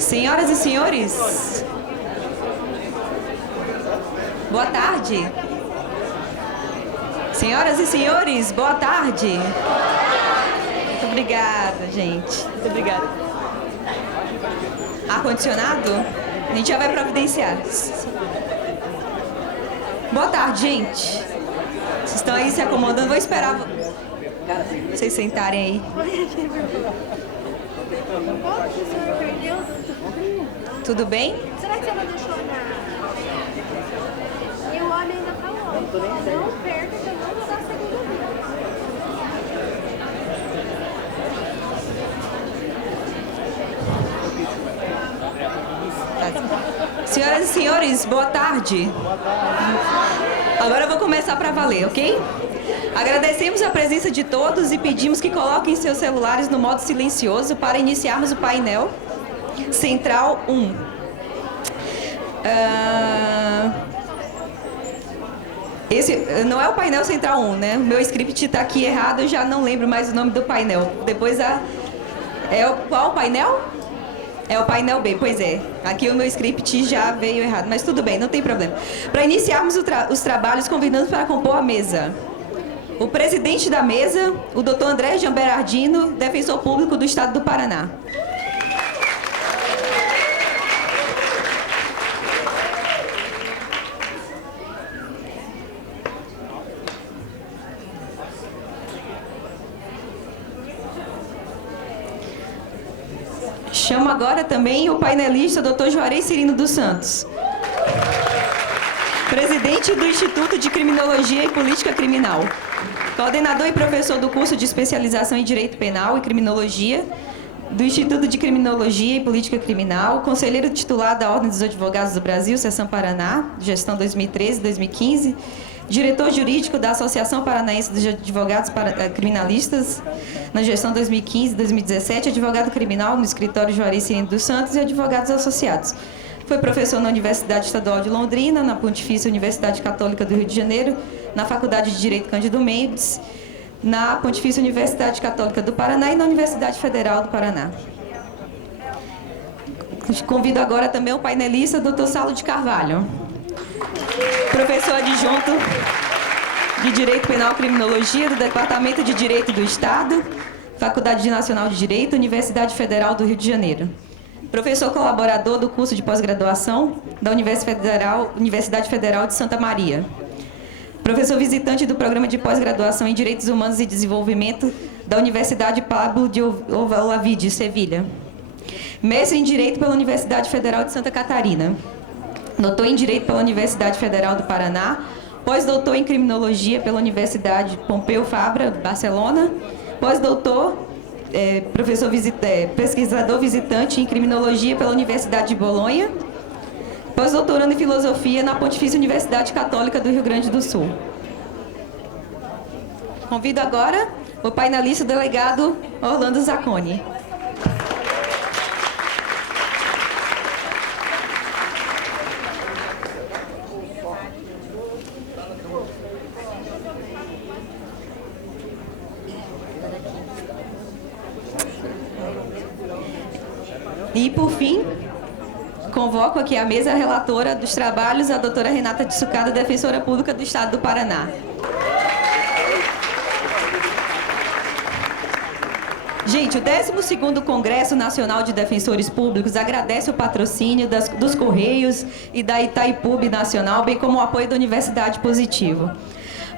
Senhoras e senhores, boa tarde. Senhoras e senhores, boa tarde. Muito obrigada, gente. Muito obrigada. Ar-condicionado? A gente já vai providenciar. Boa tarde, gente. Vocês estão aí se acomodando? Vou esperar vocês sentarem aí. Tudo bem? Será que você não deixou na... E o homem ainda falou. Não perca que eu não vou dar a segunda vez. Senhoras e senhores, boa tarde. Agora eu vou começar para valer, ok? Agradecemos a presença de todos e pedimos que coloquem seus celulares no modo silencioso para iniciarmos o painel Central 1. Esse não é o painel Central 1, né? O meu script está aqui errado, eu já não lembro mais o nome do painel. Depois qual painel? É o painel B, pois é. Aqui o meu script já veio errado, mas tudo bem, não tem problema. Para iniciarmos os trabalhos, convidamos para compor a mesa o presidente da mesa, o Dr. André Jean Berardino, defensor público do Estado do Paraná. Chamo agora também o painelista Dr. Juarez Cirino dos Santos, presidente do Instituto de Criminologia e Política Criminal, coordenador e professor do curso de especialização em Direito Penal e Criminologia do Instituto de Criminologia e Política Criminal, conselheiro titular da Ordem dos Advogados do Brasil, Seção Paraná, gestão 2013-2015, diretor jurídico da Associação Paranaense dos Advogados Criminalistas, na gestão 2015-2017, advogado criminal no escritório Juarez Cirino dos Santos e advogados associados. Foi professor na Universidade Estadual de Londrina, na Pontifícia Universidade Católica do Rio de Janeiro, na Faculdade de Direito Cândido Mendes, na Pontifícia Universidade Católica do Paraná e na Universidade Federal do Paraná. Convido agora também o painelista, Dr. Saulo de Carvalho, professor adjunto de Direito Penal e Criminologia do Departamento de Direito do Estado, Faculdade Nacional de Direito, Universidade Federal do Rio de Janeiro. Professor colaborador do curso de pós-graduação da Universidade Federal de Santa Maria. Professor visitante do programa de pós-graduação em Direitos Humanos e Desenvolvimento da Universidade Pablo de Olavide, Sevilha. Mestre em Direito pela Universidade Federal de Santa Catarina. Doutor em Direito pela Universidade Federal do Paraná. Pós-doutor em Criminologia pela Universidade Pompeu Fabra, Barcelona. Pós-doutor, pesquisador visitante em Criminologia pela Universidade de Bolonha. Pós-doutorando em Filosofia na Pontifícia Universidade Católica do Rio Grande do Sul. Convido agora o painelista delegado Orlando Zacconi. E, por fim, convoco aqui a mesa relatora dos trabalhos, a doutora Renata de Sucada, defensora pública do Estado do Paraná. Gente, o 12º Congresso Nacional de Defensores Públicos agradece o patrocínio dos Correios e da Itaipub Nacional, bem como o apoio da Universidade Positivo.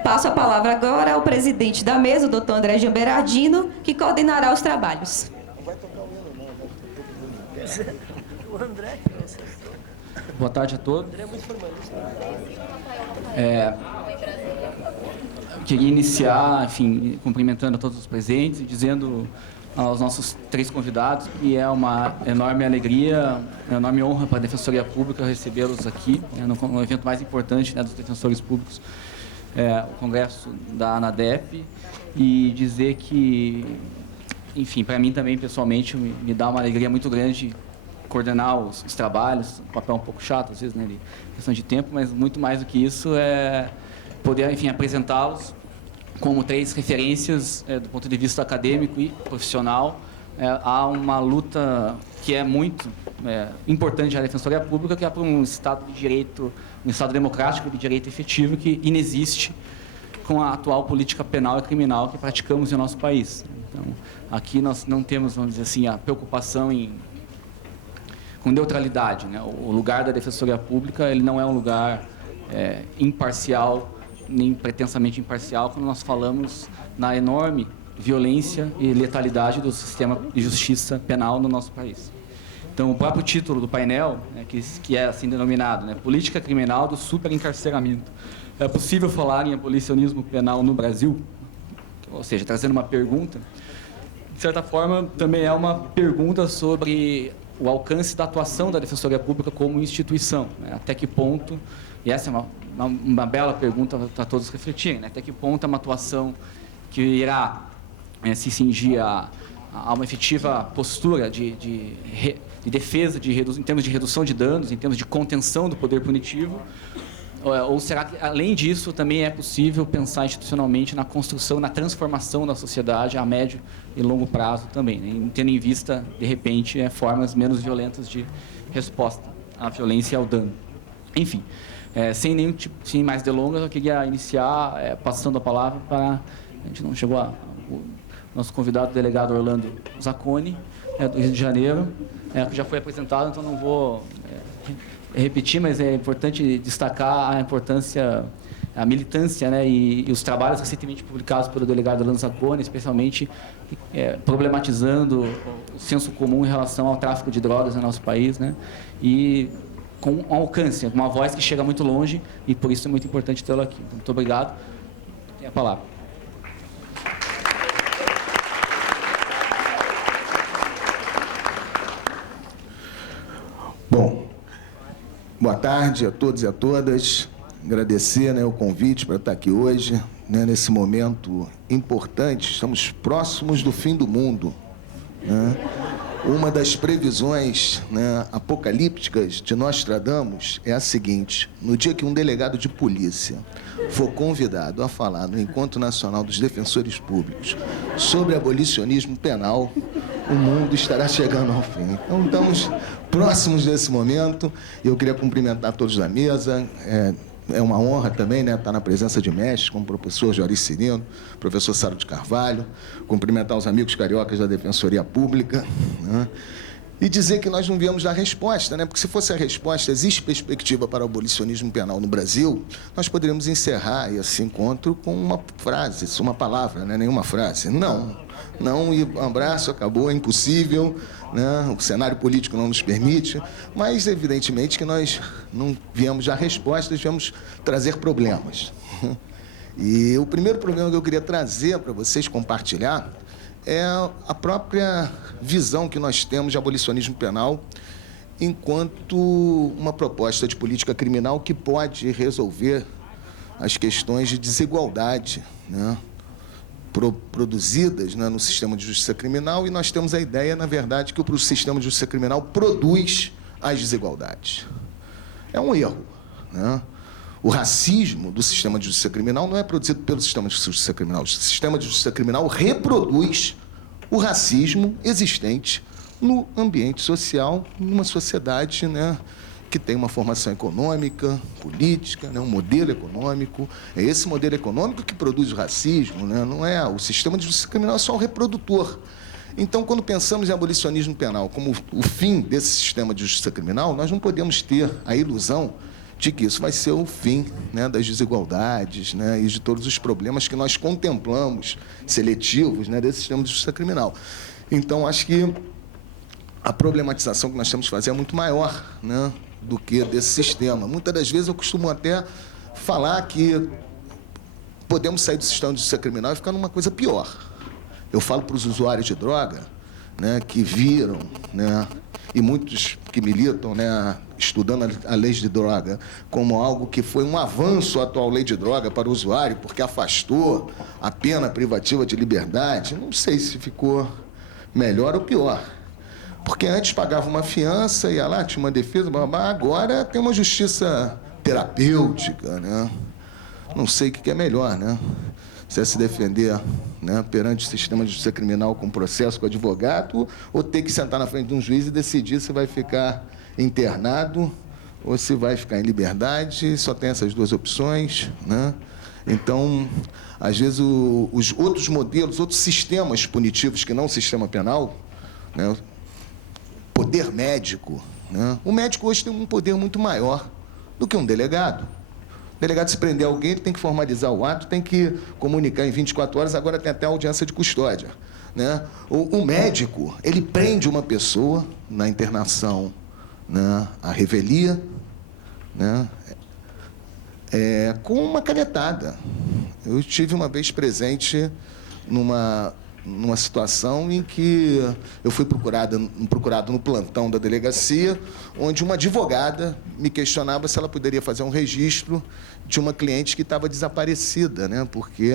Passo a palavra agora ao presidente da mesa, o doutor André Jean Berardino, que coordenará os trabalhos. Boa tarde a todos. Queria iniciar, enfim, cumprimentando a todos os presentes e dizendo aos nossos 3 convidados que é uma enorme alegria, uma enorme honra para a Defensoria Pública recebê-los aqui, no evento mais importante, dos defensores públicos, o Congresso da ANADEP, e dizer que, enfim, para mim também, pessoalmente, me dá uma alegria muito grande coordenar os trabalhos, um papel um pouco chato, às vezes, de questão de tempo, mas muito mais do que isso é poder, enfim, apresentá-los como 3 referências do ponto de vista acadêmico e profissional há uma luta que é muito importante na Defensoria Pública, que é por um Estado de Direito, um Estado democrático de direito efetivo que inexiste com a atual política penal e criminal que praticamos em nosso país. Então, aqui nós não temos, vamos dizer assim, a preocupação com neutralidade, né? O lugar da Defensoria Pública, ele não é um lugar imparcial, nem pretensamente imparcial, quando nós falamos na enorme violência e letalidade do sistema de justiça penal no nosso país. Então, o próprio título do painel, né, que é assim denominado, né, Política Criminal do Superencarceramento. É possível falar em abolicionismo penal no Brasil? Ou seja, trazendo uma pergunta, de certa forma, também é uma pergunta sobre o alcance da atuação da Defensoria Pública como instituição. Né? Até que ponto, e essa é uma bela pergunta para todos refletirem, né? Até que ponto é uma atuação que irá se cingir a uma efetiva postura de defesa, em termos de redução de danos, em termos de contenção do poder punitivo, ou será que, além disso, também é possível pensar institucionalmente na construção, na transformação da sociedade a médio e longo prazo também, né? Tendo em vista, de repente, formas menos violentas de resposta à violência e ao dano. Enfim, sem mais delongas, eu queria iniciar passando a palavra para... A gente não chegou o nosso convidado, o delegado Orlando Zacconi, do Rio de Janeiro, que já foi apresentado, então não vou repetir, mas é importante destacar a importância, a militância, né, e os trabalhos recentemente publicados pelo delegado Orlando Zacconi, especialmente problematizando o senso comum em relação ao tráfico de drogas no nosso país, né, e com um alcance, uma voz que chega muito longe, e por isso é muito importante tê-lo aqui. Então, muito obrigado. Tem a palavra. Bom, boa tarde a todos e a todas. Agradecer, né, o convite para estar aqui hoje, né, nesse momento importante. Estamos próximos do fim do mundo, né? Uma das previsões, né, apocalípticas de Nostradamus é a seguinte: no dia que um delegado de polícia for convidado a falar no Encontro Nacional dos Defensores Públicos sobre abolicionismo penal, o mundo estará chegando ao fim. Então, estamos próximos desse momento. Eu queria cumprimentar todos da mesa. É uma honra também, né, estar na presença de mestres, como o professor Joris Cirino, professor Saro de Carvalho, cumprimentar os amigos cariocas da Defensoria Pública, né, e dizer que nós não viemos dar resposta, né, porque se fosse a resposta, existe perspectiva para o abolicionismo penal no Brasil, nós poderíamos encerrar esse encontro com uma frase, uma palavra, né, nenhuma frase. Não, e um abraço, acabou, é impossível, né? O cenário político não nos permite, mas evidentemente que nós não viemos dar respostas, viemos trazer problemas. E o primeiro problema que eu queria trazer para vocês compartilhar é a própria visão que nós temos de abolicionismo penal enquanto uma proposta de política criminal que pode resolver as questões de desigualdade, né, produzidas, né, no sistema de justiça criminal, e nós temos a ideia, na verdade, que o sistema de justiça criminal produz as desigualdades. É um erro, né? O racismo do sistema de justiça criminal não é produzido pelo sistema de justiça criminal. O sistema de justiça criminal reproduz o racismo existente no ambiente social, numa sociedade, né, que tem uma formação econômica, política, né, um modelo econômico. É esse modelo econômico que produz o racismo, né? Não é o sistema de justiça criminal, é só o reprodutor. Então, quando pensamos em abolicionismo penal como o fim desse sistema de justiça criminal, nós não podemos ter a ilusão de que isso vai ser o fim, né, das desigualdades, né, e de todos os problemas que nós contemplamos, seletivos, né, desse sistema de justiça criminal. Então, acho que a problematização que nós temos que fazer é muito maior, né, do que desse sistema. Muitas das vezes eu costumo até falar que podemos sair do sistema de justiça criminal e ficar numa coisa pior. Eu falo para os usuários de droga, né, que viram, né, e muitos que militam, né, estudando a lei de droga como algo que foi um avanço à atual lei de droga para o usuário, porque afastou a pena privativa de liberdade. Não sei se ficou melhor ou pior. Porque antes pagava uma fiança, ia lá, tinha uma defesa, agora tem uma justiça terapêutica, né? Não sei o que é melhor, né? Se é se defender, né, perante o sistema de justiça criminal com processo com advogado, ou ter que sentar na frente de um juiz e decidir se vai ficar internado ou se vai ficar em liberdade. Só tem essas duas opções, né? Então, às vezes, os outros modelos, outros sistemas punitivos que não o sistema penal, né, poder médico, né? O médico hoje tem um poder muito maior do que um delegado. O delegado, se prender alguém, ele tem que formalizar o ato, tem que comunicar em 24 horas, agora tem até audiência de custódia, né? O médico, ele prende uma pessoa na internação, né, à revelia, né, com uma canetada. Eu estive uma vez presente numa situação em que eu fui procurado no plantão da delegacia, onde uma advogada me questionava se ela poderia fazer um registro de uma cliente que estava desaparecida, né? Porque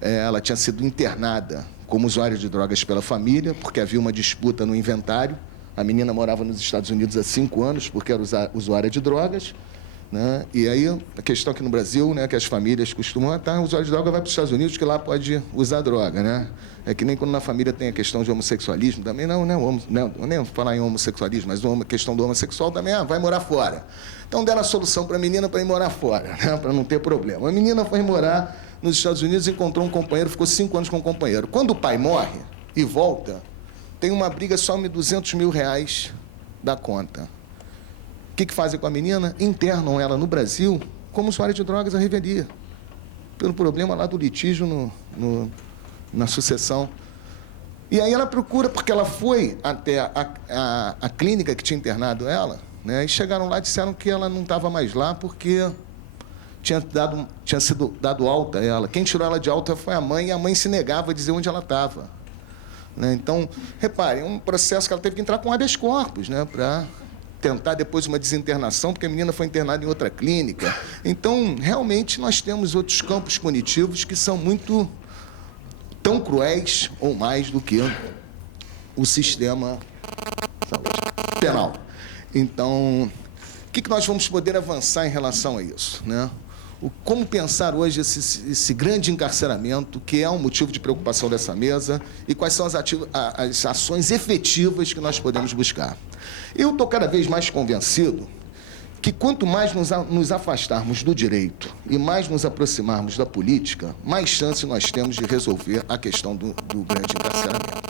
ela tinha sido internada como usuária de drogas pela família, porque havia uma disputa no inventário. A menina morava nos Estados Unidos há 5 anos, porque era usuária de drogas, né? E aí, a questão aqui no Brasil, né, que as famílias costumam, o usuário de droga vai para os Estados Unidos, que lá pode usar droga, né? É que nem quando na família tem a questão de homossexualismo, também não nem falar em homossexualismo, mas a questão do homossexual também, vai morar fora. Então, deram a solução para a menina para ir morar fora, né, para não ter problema. A menina foi morar nos Estados Unidos, encontrou um companheiro, ficou 5 anos com o companheiro. Quando o pai morre e volta, tem uma briga, some R$200 mil da conta. O que fazem com a menina? Internam ela no Brasil como usuária de drogas à revelia, pelo problema lá do litígio na sucessão. E aí ela procura, porque ela foi até a clínica que tinha internado ela, né, e chegaram lá e disseram que ela não estava mais lá porque tinha sido dado alta a ela. Quem tirou ela de alta foi a mãe, e a mãe se negava a dizer onde ela estava, né? Então, reparem, um processo que ela teve que entrar com habeas corpus, né, para tentar depois uma desinternação, porque a menina foi internada em outra clínica. Então, realmente, nós temos outros campos punitivos que são muito tão cruéis ou mais do que o sistema penal. Então, o que nós vamos poder avançar em relação a isso, né? Como pensar hoje esse grande encarceramento, que é um motivo de preocupação dessa mesa, e quais são as ações efetivas que nós podemos buscar. Eu estou cada vez mais convencido que quanto mais nos afastarmos do direito e mais nos aproximarmos da política, mais chance nós temos de resolver a questão do grande encarceramento.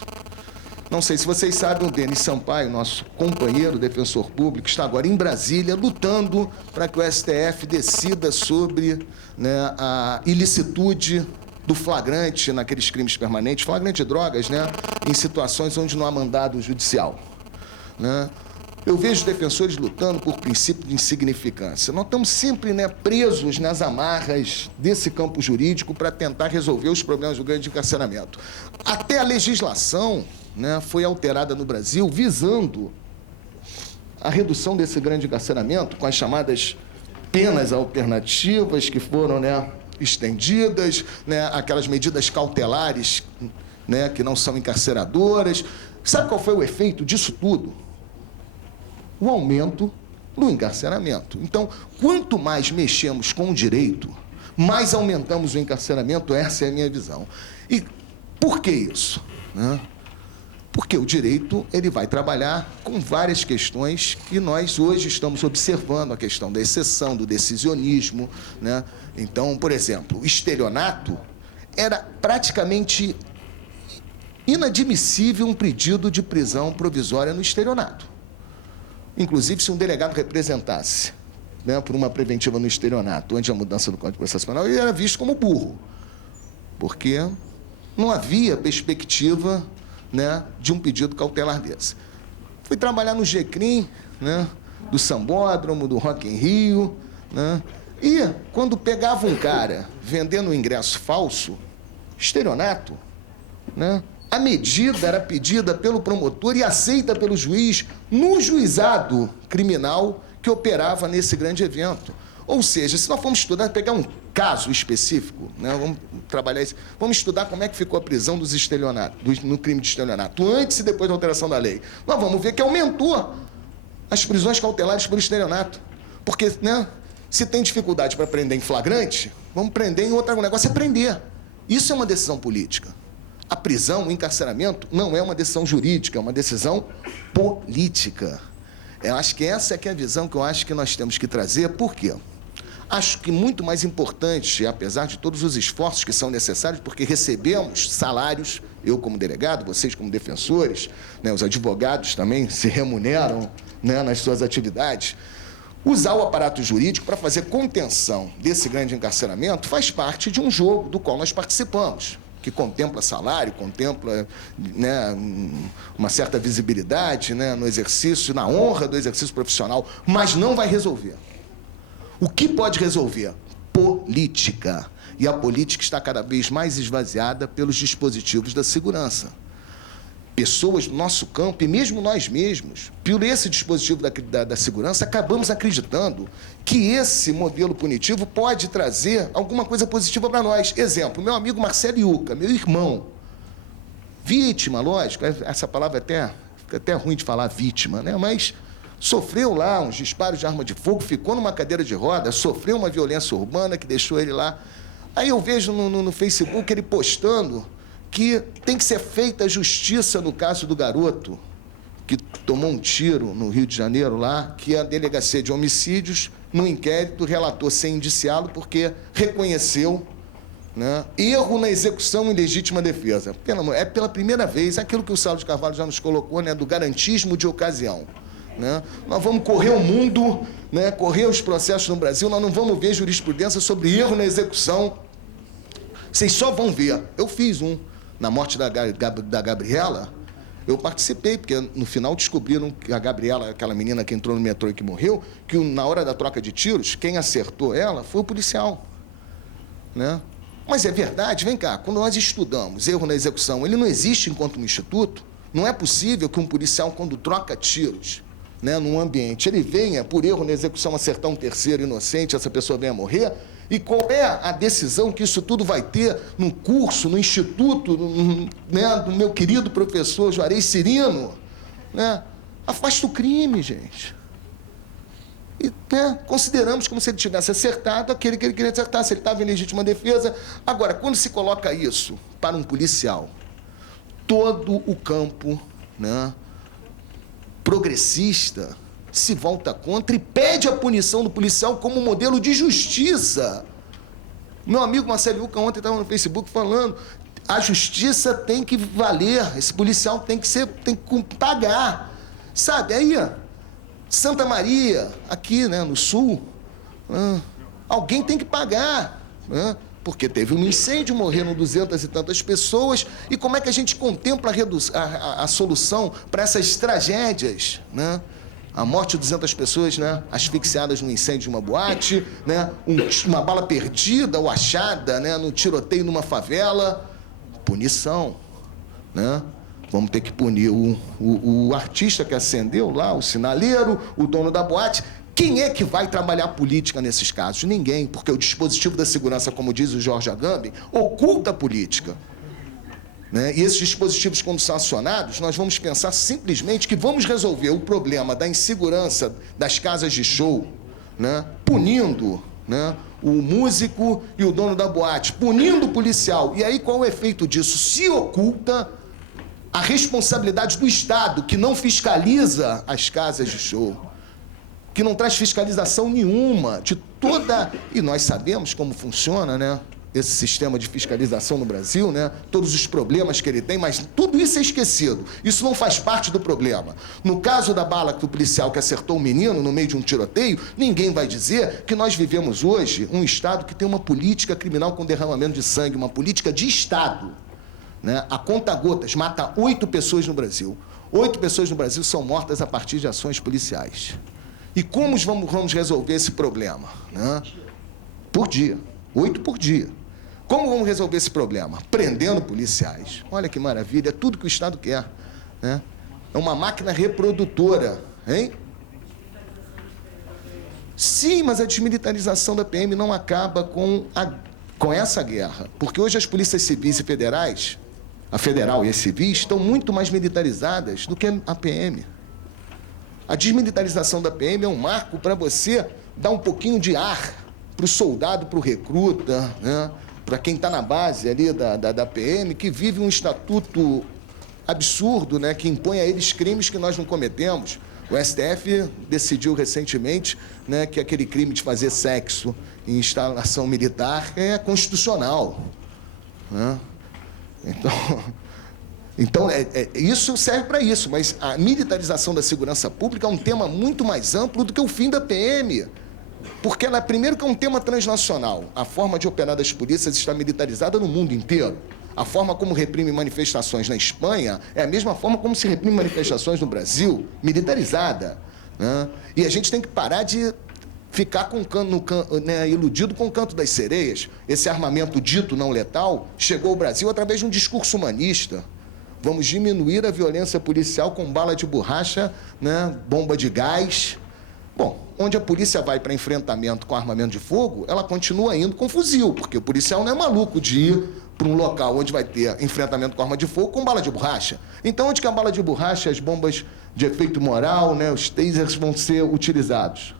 Não sei se vocês sabem, o Denis Sampaio, nosso companheiro defensor público, está agora em Brasília lutando para que o STF decida sobre, né, a ilicitude do flagrante naqueles crimes permanentes, flagrante de drogas, né, em situações onde não há mandado judicial, né? Eu vejo defensores lutando por princípio de insignificância. Nós estamos sempre, né, presos nas amarras desse campo jurídico para tentar resolver os problemas do grande encarceramento. Até a legislação, né, foi alterada no Brasil visando a redução desse grande encarceramento com as chamadas penas alternativas que foram, né, estendidas, né, aquelas medidas cautelares, né, que não são encarceradoras. Sabe qual foi o efeito disso tudo? O aumento do encarceramento. Então, quanto mais mexemos com o direito, mais aumentamos o encarceramento. Essa é a minha visão. E por que isso, né? Porque o direito, ele vai trabalhar com várias questões que nós hoje estamos observando, a questão da exceção, do decisionismo, né? Então, por exemplo, o estelionato era praticamente inadmissível um pedido de prisão provisória no estelionato. Inclusive, se um delegado representasse, né, por uma preventiva no estelionato, antes da mudança do Código de Processo Penal, ele era visto como burro, porque não havia perspectiva, né, de um pedido cautelar desse. Fui trabalhar no GCRIM, né, do Sambódromo, do Rock in Rio, né, e quando pegava um cara vendendo um ingresso falso, estelionato, né, a medida era pedida pelo promotor e aceita pelo juiz no juizado criminal que operava nesse grande evento. Ou seja, se nós formos estudar, pegar um caso específico, né, vamos trabalhar isso, vamos estudar como é que ficou a prisão dos estelionatos, no crime de estelionato, antes e depois da alteração da lei. Nós vamos ver que aumentou as prisões cautelares por estelionato. Porque, né, se tem dificuldade para prender em flagrante, vamos prender em outro. O negócio é prender. Isso é uma decisão política. A prisão, o encarceramento, não é uma decisão jurídica, é uma decisão política. Eu acho que essa é que é a visão que eu acho que nós temos que trazer. Por quê? Acho que muito mais importante, apesar de todos os esforços que são necessários, porque recebemos salários, eu como delegado, vocês como defensores, né, os advogados também se remuneram, né, nas suas atividades. Usar o aparato jurídico para fazer contenção desse grande encarceramento faz parte de um jogo do qual nós participamos, que contempla salário, contempla, né, uma certa visibilidade, né, no exercício, na honra do exercício profissional, mas não vai resolver. O que pode resolver? Política. E a política está cada vez mais esvaziada pelos dispositivos da segurança. Pessoas do nosso campo, e mesmo nós mesmos, por esse dispositivo da segurança, acabamos acreditando que esse modelo punitivo pode trazer alguma coisa positiva para nós. Exemplo, meu amigo Marcelo Iuca, meu irmão, vítima, lógico, essa palavra fica até ruim de falar vítima, né? Mas sofreu lá uns disparos de arma de fogo, ficou numa cadeira de roda, sofreu uma violência urbana que deixou ele lá. Aí eu vejo no Facebook ele postando que tem que ser feita justiça no caso do garoto que tomou um tiro no Rio de Janeiro lá, que a delegacia de homicídios, no inquérito, relatou sem indiciá-lo porque reconheceu, né, erro na execução em legítima defesa. É pela primeira vez aquilo que o Saulo de Carvalho já nos colocou, né, do garantismo de ocasião. Né? Nós vamos correr o mundo, né, correr os processos no Brasil, nós não vamos ver jurisprudência sobre erro na execução. Vocês só vão ver. Eu fiz um. Na morte da Gabriela, eu participei, porque no final descobriram que a Gabriela, aquela menina que entrou no metrô e que morreu, que na hora da troca de tiros, quem acertou ela foi o policial. Né? Mas é verdade, vem cá, quando nós estudamos erro na execução, ele não existe enquanto um instituto. Não é possível que um policial, quando troca tiros, né, num ambiente, ele venha, por erro na execução, acertar um terceiro inocente, essa pessoa venha morrer. E qual é a decisão que isso tudo vai ter no curso, no instituto, né, do meu querido professor Juarez Cirino? Né? Afasta o crime, gente. E, né, consideramos como se ele tivesse acertado aquele que ele queria acertar, se ele estava em legítima defesa. Agora, quando se coloca isso para um policial, todo o campo, né, progressista se volta contra e pede a punição do policial como modelo de justiça. Meu amigo Marcelo Iuca ontem estava no Facebook falando, a justiça tem que valer, esse policial tem que pagar. Sabe, aí, Santa Maria, aqui, né, no sul, alguém tem que pagar, né? Porque teve um incêndio, morreram 200 e tantas pessoas, e como é que a gente contempla a solução para essas tragédias, né? A morte de 200 pessoas, né, asfixiadas no incêndio de uma boate, né, uma bala perdida ou achada, né, no tiroteio numa favela. Punição, né? Vamos ter que punir o artista que acendeu lá, o sinaleiro, o dono da boate. Quem é que vai trabalhar política nesses casos? Ninguém, porque o dispositivo da segurança, como diz o Jorge Agamben, oculta a política. Né? E esses dispositivos, quando são acionados, nós vamos pensar simplesmente que vamos resolver o problema da insegurança das casas de show, né, punindo, né, o músico e o dono da boate, punindo o policial. E aí qual é o efeito disso? Se oculta a responsabilidade do Estado, que não fiscaliza as casas de show, que não traz fiscalização nenhuma de toda... E nós sabemos como funciona, né, esse sistema de fiscalização no Brasil, né? Todos os problemas que ele tem, mas tudo isso é esquecido. Isso não faz parte do problema. No caso da bala do policial que acertou um menino no meio de um tiroteio, ninguém vai dizer que nós vivemos hoje um Estado que tem uma política criminal com derramamento de sangue, uma política de Estado. Né? A conta-gotas mata 8 pessoas no Brasil. 8 pessoas no Brasil são mortas a partir de ações policiais. E como vamos resolver esse problema? Né? Por dia. 8 por dia. Como vamos resolver esse problema? Prendendo policiais. Olha que maravilha, é tudo que o Estado quer. Né? É uma máquina reprodutora, hein? Sim, mas a desmilitarização da PM não acaba com essa guerra. Porque hoje as polícias civis e federais, a federal e as civis, estão muito mais militarizadas do que a PM. A desmilitarização da PM é um marco para você dar um pouquinho de ar para o soldado, para o recruta, né? para quem está na base ali da PM, que vive um estatuto absurdo, né, que impõe a eles crimes que nós não cometemos. O STF decidiu recentemente, né, que aquele crime de fazer sexo em instalação militar é constitucional, né? Então isso serve para isso, mas a militarização da segurança pública é um tema muito mais amplo do que o fim da PM. Porque ela, primeiro, que é um tema transnacional. A forma de operar das polícias está militarizada no mundo inteiro. A forma como reprime manifestações na Espanha é a mesma forma como se reprime manifestações no Brasil, militarizada, né? E a gente tem que parar de ficar iludido com o canto das sereias. Esse armamento dito não letal chegou ao Brasil através de um discurso humanista. Vamos diminuir a violência policial com bala de borracha, né, bomba de gás. Bom, onde a polícia vai para enfrentamento com armamento de fogo, ela continua indo com fuzil, porque o policial não é maluco de ir para um local onde vai ter enfrentamento com arma de fogo com bala de borracha. Então, onde que a bala de borracha, as bombas de efeito moral, né, os tasers vão ser utilizados?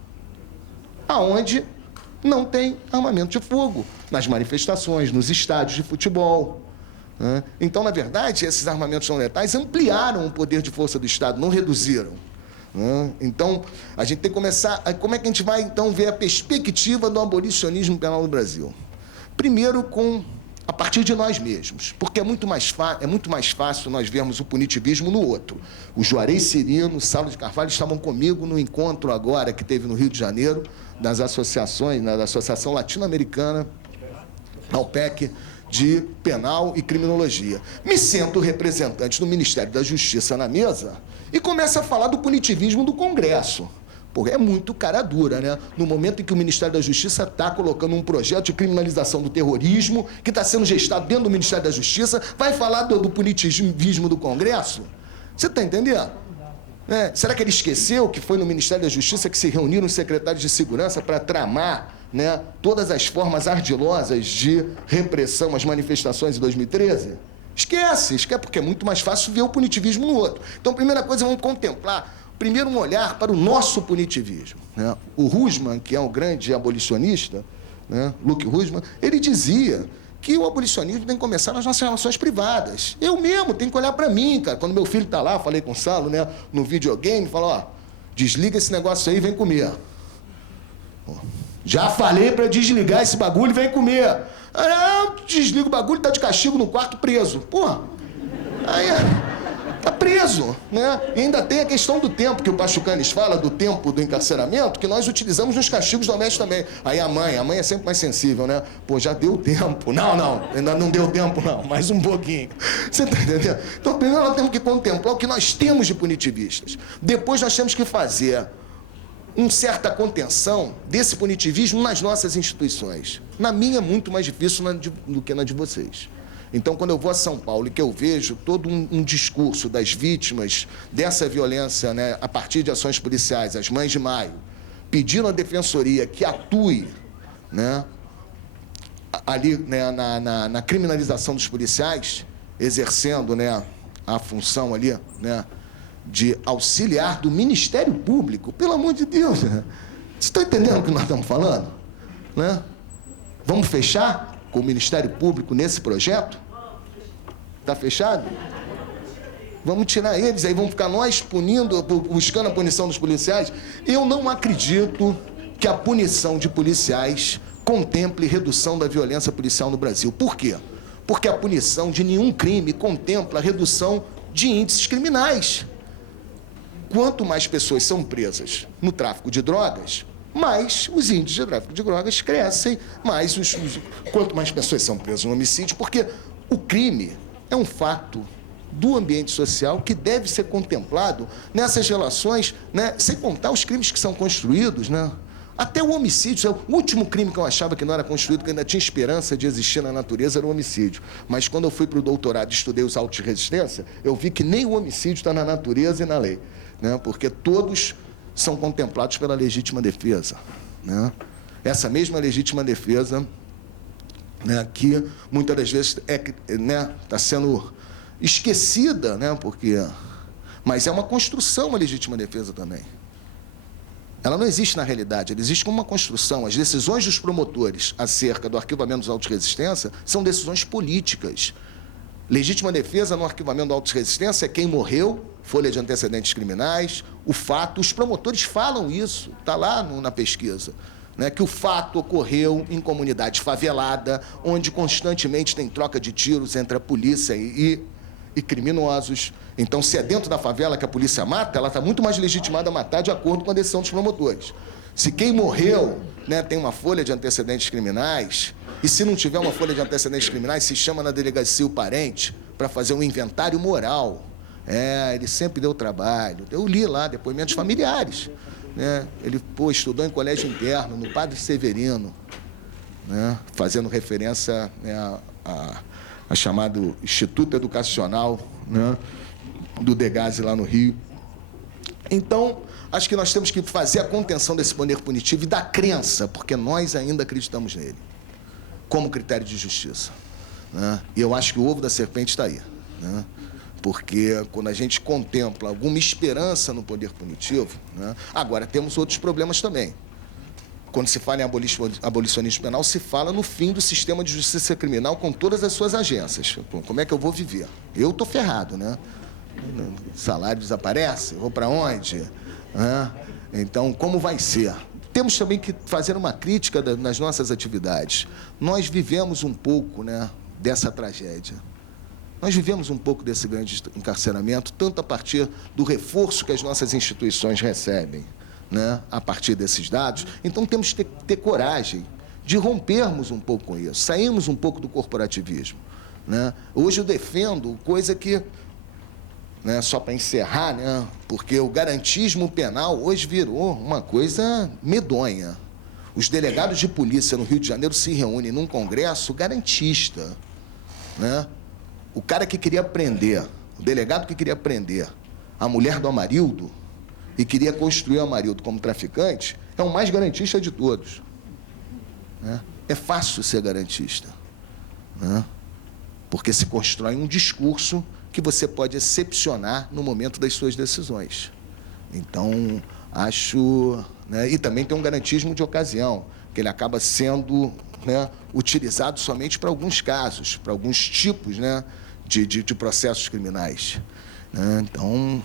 Aonde não tem armamento de fogo, nas manifestações, nos estádios de futebol. Então, na verdade, esses armamentos não letais ampliaram o poder de força do Estado, não reduziram. Então, a gente tem que começar... Como é que a gente vai, então, ver a perspectiva do abolicionismo penal no Brasil? Primeiro, a partir de nós mesmos, porque é muito mais fácil nós vermos o punitivismo no outro. O Juarez Cirino, o Saulo de Carvalho estavam comigo no encontro agora que teve no Rio de Janeiro, das associações, da Associação Latino-Americana, ALPEC, de Penal e Criminologia. Me sento representante do Ministério da Justiça na mesa e começa a falar do punitivismo do Congresso. Porque é muito cara dura, né? No momento em que o Ministério da Justiça está colocando um projeto de criminalização do terrorismo, que está sendo gestado dentro do Ministério da Justiça, vai falar do punitivismo do Congresso? Você está entendendo? Será que ele esqueceu que foi no Ministério da Justiça que se reuniram os secretários de segurança para tramar, né, todas as formas ardilosas de repressão às manifestações em 2013? Esquece, porque é muito mais fácil ver o punitivismo no outro. Então, primeira coisa, vamos contemplar, primeiro, um olhar para o nosso punitivismo, né? O Rusman, que é um grande abolicionista, né, Luke Rusman, ele dizia que o abolicionismo tem que começar nas nossas relações privadas. Eu mesmo tenho que olhar para mim, cara. Quando meu filho está lá, falei com o Saulo, né, no videogame, falou, ó, desliga esse negócio aí e vem comer. Já falei para desligar esse bagulho e vem comer. Desliga o bagulho e tá de castigo no quarto preso. Porra, aí tá preso, né? E ainda tem a questão do tempo, que o Pachucanes fala, do tempo do encarceramento, que nós utilizamos nos castigos domésticos também. Aí a mãe é sempre mais sensível, né? Pô, já deu tempo. Não, ainda não deu tempo, não. Mais um pouquinho. Você tá entendendo? Então, primeiro nós temos que contemplar o que nós temos de punitivistas. Depois nós temos que fazer uma certa contenção desse punitivismo nas nossas instituições. Na minha é muito mais difícil do que na de vocês. Então, quando eu vou a São Paulo e que eu vejo todo um discurso das vítimas dessa violência, né, a partir de ações policiais, as Mães de Maio, pedindo à Defensoria que atue, né, ali, né, na criminalização dos policiais, exercendo, né, a função ali, né, de auxiliar do Ministério Público, pelo amor de Deus, né? Vocês estão entendendo o que nós estamos falando? Né? Vamos fechar com o Ministério Público nesse projeto? Está fechado? Vamos tirar eles, aí vamos ficar nós punindo, buscando a punição dos policiais? Eu não acredito que a punição de policiais contemple redução da violência policial no Brasil. Por quê? Porque a punição de nenhum crime contempla a redução de índices criminais. Quanto mais pessoas são presas no tráfico de drogas, mais os índices de tráfico de drogas crescem, mais quanto mais pessoas são presas no homicídio, porque o crime é um fato do ambiente social que deve ser contemplado nessas relações, né, sem contar os crimes que são construídos, né? Até o homicídio, o último crime que eu achava que não era construído, que ainda tinha esperança de existir na natureza, era o homicídio. Mas quando eu fui para o doutorado e estudei os autos de resistência, eu vi que nem o homicídio está na natureza e na lei, né? Porque todos são contemplados pela legítima defesa, né? Essa mesma legítima defesa, né, que muitas das vezes está sendo esquecida, né, mas é uma construção, uma legítima defesa também. Ela não existe na realidade, ela existe como uma construção. As decisões dos promotores acerca do arquivamento dos autos de resistência são decisões políticas. Legítima defesa no arquivamento do auto de resistência é quem morreu, folha de antecedentes criminais, o fato. Os promotores falam isso, está lá na pesquisa, né, que o fato ocorreu em comunidade favelada, onde constantemente tem troca de tiros entre a polícia e criminosos. Então, se é dentro da favela que a polícia mata, ela está muito mais legitimada a matar de acordo com a decisão dos promotores. Se quem morreu, né, tem uma folha de antecedentes criminais, e se não tiver uma folha de antecedentes criminais, se chama na delegacia o parente para fazer um inventário moral. Ele sempre deu trabalho. Eu li lá depoimentos familiares, né? Ele estudou em colégio interno, no Padre Severino, né, fazendo referência, né, a chamado Instituto Educacional, né, do Degaze lá no Rio. Então, acho que nós temos que fazer a contenção desse poder punitivo e da crença, porque nós ainda acreditamos nele, como critério de justiça, né? E eu acho que o ovo da serpente está aí, né? Porque quando a gente contempla alguma esperança no poder punitivo, né? Agora, temos outros problemas também. Quando se fala em abolicionismo penal, se fala no fim do sistema de justiça criminal com todas as suas agências. Como é que eu vou viver? Eu estou ferrado, né? O salário desaparece, vou para onde? Então, como vai ser? Temos também que fazer uma crítica nas nossas atividades. Nós vivemos um pouco, né, dessa tragédia. Nós vivemos um pouco desse grande encarceramento, tanto a partir do reforço que as nossas instituições recebem, né, a partir desses dados. Então, temos que ter coragem de rompermos um pouco com isso, sairmos um pouco do corporativismo, né? Hoje eu defendo coisa que, né, só para encerrar, né, porque o garantismo penal hoje virou uma coisa medonha. Os delegados de polícia no Rio de Janeiro se reúnem num congresso garantista, né? O cara que queria prender, o delegado que queria prender a mulher do Amarildo e queria construir o Amarildo como traficante, é o mais garantista de todos, né? É fácil ser garantista, né? Porque se constrói um discurso que você pode excepcionar no momento das suas decisões. Então, acho, né, e também tem um garantismo de ocasião, que ele acaba sendo, né, utilizado somente para alguns casos, para alguns tipos, né, de processos criminais, né? Então,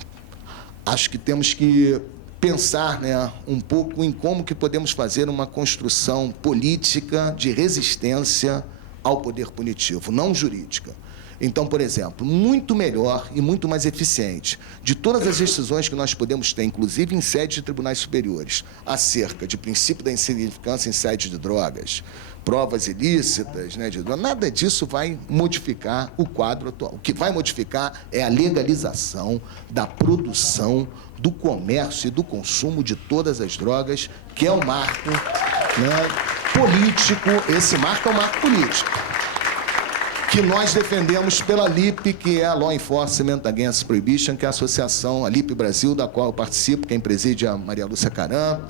acho que temos que pensar, né, um pouco em como que podemos fazer uma construção política de resistência ao poder punitivo, não jurídica. Então, por exemplo, muito melhor e muito mais eficiente de todas as decisões que nós podemos ter, inclusive em sede de tribunais superiores, acerca de princípio da insignificância em sede de drogas, provas ilícitas, né, nada disso vai modificar o quadro atual. O que vai modificar é a legalização da produção, do comércio e do consumo de todas as drogas, que é um marco, né, político. Esse marco é um marco político que nós defendemos pela LIP, que é a Law Enforcement Against Prohibition, que é a associação, a LIP Brasil, da qual eu participo, quem preside é a Maria Lúcia Caram,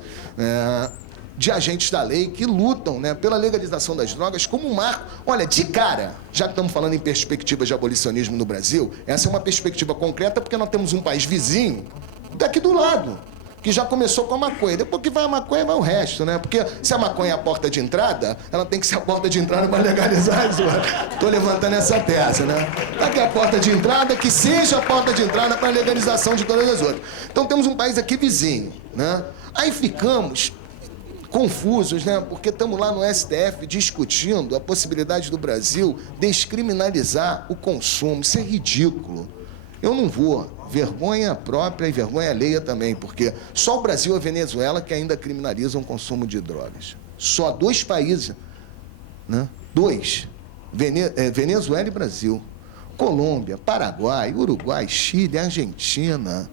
de agentes da lei que lutam, né, pela legalização das drogas como um marco. Olha, de cara, já que estamos falando em perspectivas de abolicionismo no Brasil, essa é uma perspectiva concreta porque nós temos um país vizinho daqui do lado, que já começou com a maconha. Depois que vai a maconha, vai o resto, né? Porque se a maconha é a porta de entrada, ela tem que ser a porta de entrada para legalizar as outras. Estou levantando essa tese, né? Daqui a porta de entrada, que seja a porta de entrada para a legalização de todas as outras. Então temos um país aqui vizinho, né? Aí ficamos confusos, né? Porque estamos lá no STF discutindo a possibilidade do Brasil descriminalizar o consumo. Isso é ridículo. Eu não vou. Vergonha própria e vergonha alheia também, porque só o Brasil e a Venezuela que ainda criminalizam o consumo de drogas. Só 2 países, né? 2. Venezuela e Brasil. Colômbia, Paraguai, Uruguai, Chile, Argentina.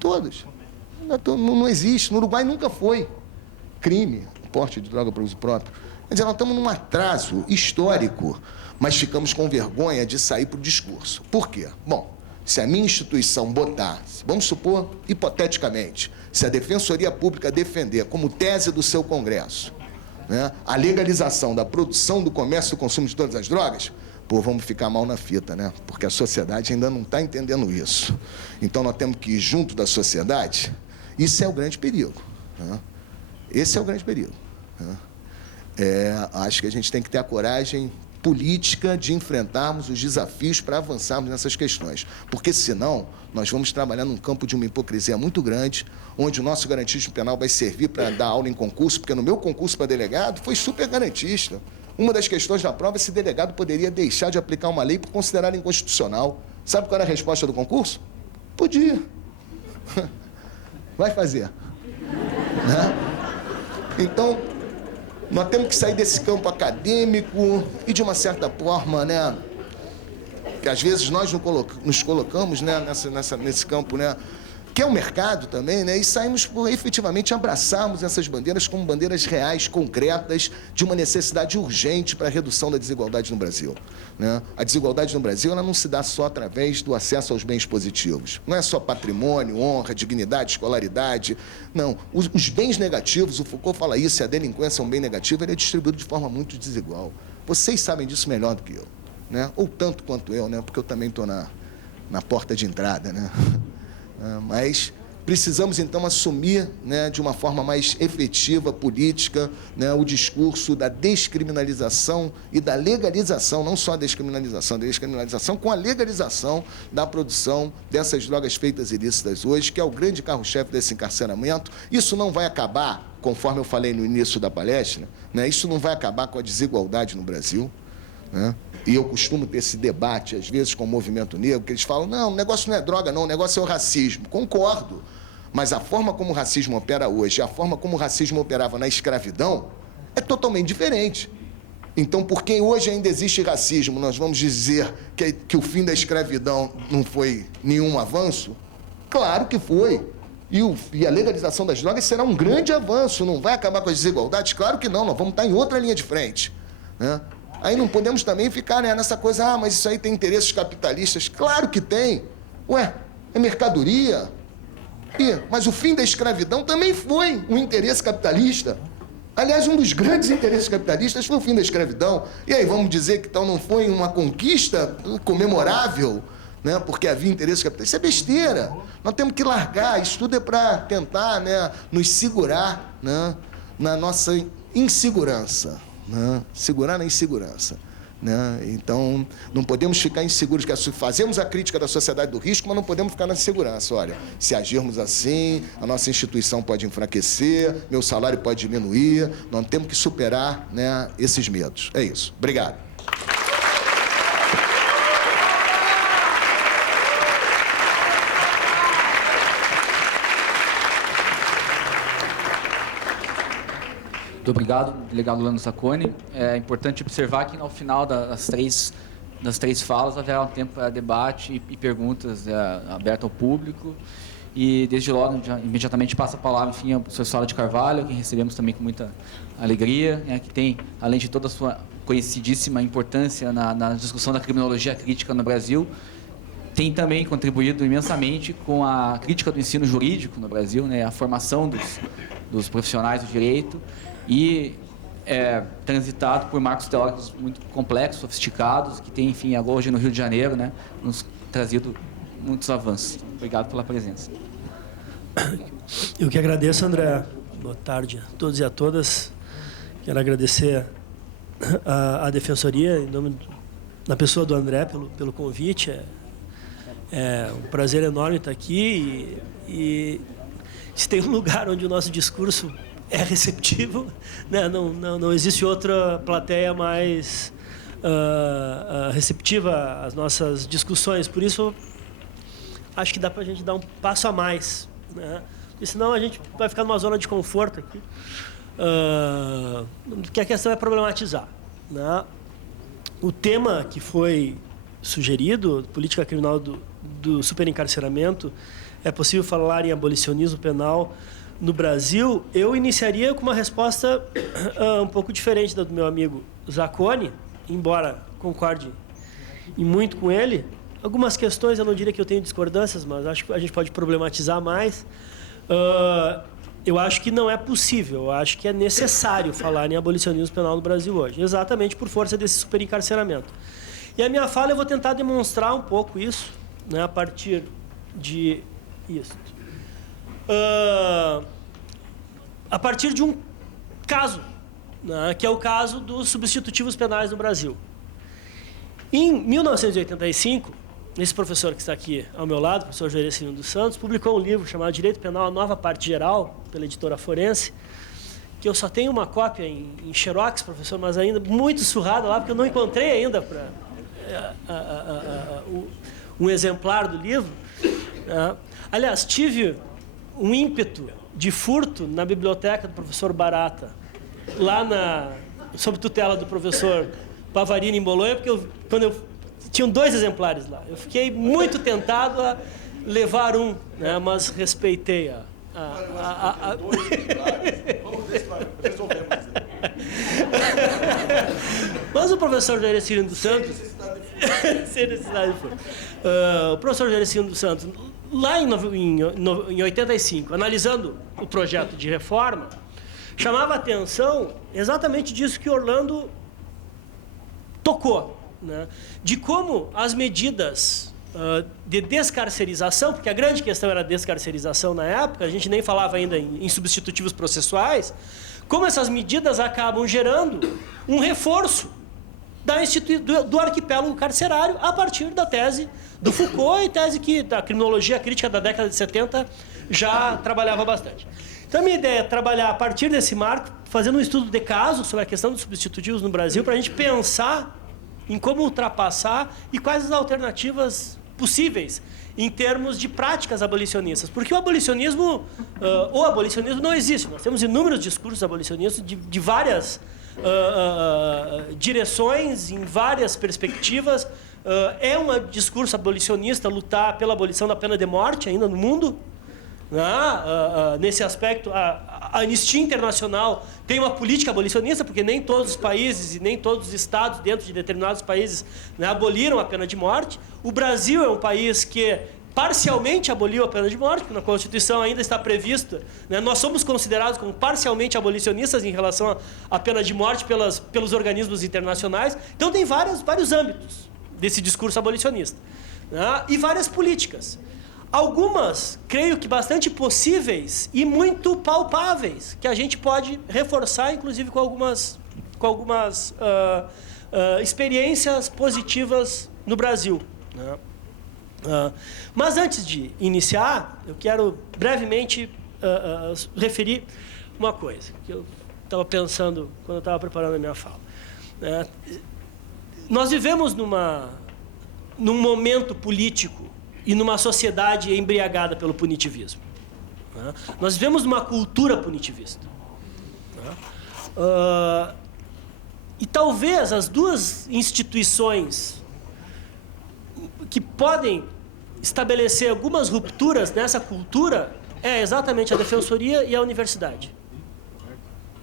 Todos. Não existe. No Uruguai nunca foi crime o porte de droga para uso próprio. Quer dizer, nós estamos num atraso histórico, mas ficamos com vergonha de sair para o discurso. Por quê? Bom, se a minha instituição botar, vamos supor, hipoteticamente, se a Defensoria Pública defender como tese do seu Congresso, né, a legalização da produção, do comércio e do consumo de todas as drogas, pô, vamos ficar mal na fita, né? Porque a sociedade ainda não está entendendo isso. Então, nós temos que ir junto da sociedade. Isso é o grande perigo, Né? Esse é o grande perigo. Né? Acho que a gente tem que ter a coragem política de enfrentarmos os desafios para avançarmos nessas questões. Porque, senão, nós vamos trabalhar num campo de uma hipocrisia muito grande, onde o nosso garantismo penal vai servir para dar aula em concurso, porque no meu concurso para delegado foi super garantista. Uma das questões da prova é se delegado poderia deixar de aplicar uma lei por considerar inconstitucional. Sabe qual era a resposta do concurso? Podia. Vai fazer. Né? Então, nós temos que sair desse campo acadêmico e, de uma certa forma, né, que às vezes nós nos colocamos, né, nesse campo, né, que é o mercado também, né, e saímos por efetivamente abraçarmos essas bandeiras como bandeiras reais, concretas, de uma necessidade urgente para a redução da desigualdade no Brasil. Né? A desigualdade no Brasil ela não se dá só através do acesso aos bens positivos. Não é só patrimônio, honra, dignidade, escolaridade. Não. Os bens negativos, o Foucault fala isso, se a delinquência é um bem negativo, ele é distribuído de forma muito desigual. Vocês sabem disso melhor do que eu. Né? Ou tanto quanto eu, né? Porque eu também estou na porta de entrada. Né? Mas precisamos, então, assumir, né, de uma forma mais efetiva, política, né, o discurso da descriminalização e da legalização, não só a descriminalização com a legalização da produção dessas drogas feitas ilícitas hoje, que é o grande carro-chefe desse encarceramento. Isso não vai acabar, conforme eu falei no início da palestra, né, isso não vai acabar com a desigualdade no Brasil. Né? E eu costumo ter esse debate, às vezes, com o movimento negro, que eles falam, não, o negócio não é droga, não, o negócio é o racismo. Concordo, mas a forma como o racismo opera hoje, a forma como o racismo operava na escravidão, é totalmente diferente. Então, por que hoje ainda existe racismo, nós vamos dizer que o fim da escravidão não foi nenhum avanço? Claro que foi. E a legalização das drogas será um grande avanço, não vai acabar com as desigualdades? Claro que não, nós vamos estar em outra linha de frente. Né? Aí não podemos também ficar, né, nessa coisa, mas isso aí tem interesses capitalistas. Claro que tem. Ué, é mercadoria. Mas o fim da escravidão também foi um interesse capitalista. Aliás, um dos grandes interesses capitalistas foi o fim da escravidão. E aí, vamos dizer que então não foi uma conquista comemorável, né, porque havia interesse capitalista? Isso é besteira. Nós temos que largar. Isso tudo é para tentar, né, nos segurar, né, na nossa insegurança. Né? Segurar na insegurança. Né? Então, não podemos ficar inseguros, que fazemos a crítica da sociedade do risco, mas não podemos ficar na insegurança. Olha, se agirmos assim, a nossa instituição pode enfraquecer, meu salário pode diminuir, nós temos que superar, né, esses medos. É isso. Obrigado. Muito obrigado, delegado Lando Sacconi. É importante observar que, ao final das três falas, haverá um tempo para debate e perguntas abertas ao público. E, desde logo, imediatamente passa a palavra, enfim, ao professor Saulo de Carvalho, que recebemos também com muita alegria, que tem, além de toda a sua conhecidíssima importância na discussão da criminologia crítica no Brasil, tem também contribuído imensamente com a crítica do ensino jurídico no Brasil, né, a formação dos profissionais do direito, e transitado por marcos teóricos muito complexos, sofisticados, que tem, enfim, hoje no Rio de Janeiro, né, nos trazido muitos avanços. Obrigado pela presença. Eu que agradeço, André. Boa tarde a todos e a todas. Quero agradecer à Defensoria, em nome da pessoa do André, pelo convite. É um prazer enorme estar aqui e se tem um lugar onde o nosso discurso é receptivo, né? Não existe outra plateia mais receptiva às nossas discussões. Por isso, acho que dá para a gente dar um passo a mais, né? Porque senão a gente vai ficar numa zona de conforto aqui, que a questão é problematizar, né? O tema que foi sugerido, política criminal do superencarceramento, é possível falar em abolicionismo penal no Brasil? Eu iniciaria com uma resposta um pouco diferente da do meu amigo Sacconi, embora concorde em muito com ele. Algumas questões eu não diria que eu tenho discordâncias, mas acho que a gente pode problematizar mais. Eu acho que não é possível, eu acho que é necessário falar em abolicionismo penal no Brasil hoje, exatamente por força desse superencarceramento. E a minha fala eu vou tentar demonstrar um pouco isso, né, a partir de isso. a partir de um caso, né, que é o caso dos substitutivos penais no Brasil. Em 1985, esse professor que está aqui ao meu lado, o professor Joercilino dos Santos, publicou um livro chamado Direito Penal, a Nova Parte Geral, pela editora Forense, que eu só tenho uma cópia em xerox, professor, mas ainda muito surrada lá, porque eu não encontrei ainda um exemplar do livro. Aliás, tive um ímpeto de furto na biblioteca do professor Barata, lá sob tutela do professor Pavarini em Bolonha, porque tinham 2 exemplares lá. Eu fiquei muito tentado a levar um, né, mas respeitei Vamos ver se resolvemos. Mas o professor Joercilino dos Santos... Sem necessidade de furto. O professor Joercilino dos Santos, lá em 85, analisando o projeto de reforma, chamava a atenção exatamente disso que Orlando tocou, né? De como as medidas de descarcerização, porque a grande questão era a descarcerização na época, a gente nem falava ainda em substitutivos processuais, como essas medidas acabam gerando um reforço do arquipélago carcerário a partir da tese do Foucault e tese que a criminologia crítica da década de 70 já trabalhava bastante. Então, a minha ideia é trabalhar a partir desse marco, fazendo um estudo de caso sobre a questão dos substitutivos no Brasil, para a gente pensar em como ultrapassar e quais as alternativas possíveis em termos de práticas abolicionistas. Porque o abolicionismo não existe. Nós temos inúmeros discursos abolicionistas de várias direções, em várias perspectivas. É um discurso abolicionista lutar pela abolição da pena de morte ainda no mundo. Nesse aspecto, a Anistia Internacional tem uma política abolicionista, porque nem todos os países e nem todos os estados dentro de determinados países, né, aboliram a pena de morte. O Brasil é um país que parcialmente aboliu a pena de morte, porque na Constituição ainda está previsto, né, nós somos considerados como parcialmente abolicionistas em relação à pena de morte pelos organismos internacionais. Então tem vários âmbitos desse discurso abolicionista, né, e várias políticas. Algumas, creio que bastante possíveis e muito palpáveis, que a gente pode reforçar, inclusive com algumas experiências positivas no Brasil, né? Mas antes de iniciar, eu quero brevemente referir uma coisa que eu estava pensando quando eu estava preparando a minha fala. Nós vivemos num momento político e numa sociedade embriagada pelo punitivismo, né? Nós vivemos numa cultura punitivista, né? E talvez as 2 instituições que podem estabelecer algumas rupturas nessa cultura é exatamente a Defensoria e a Universidade,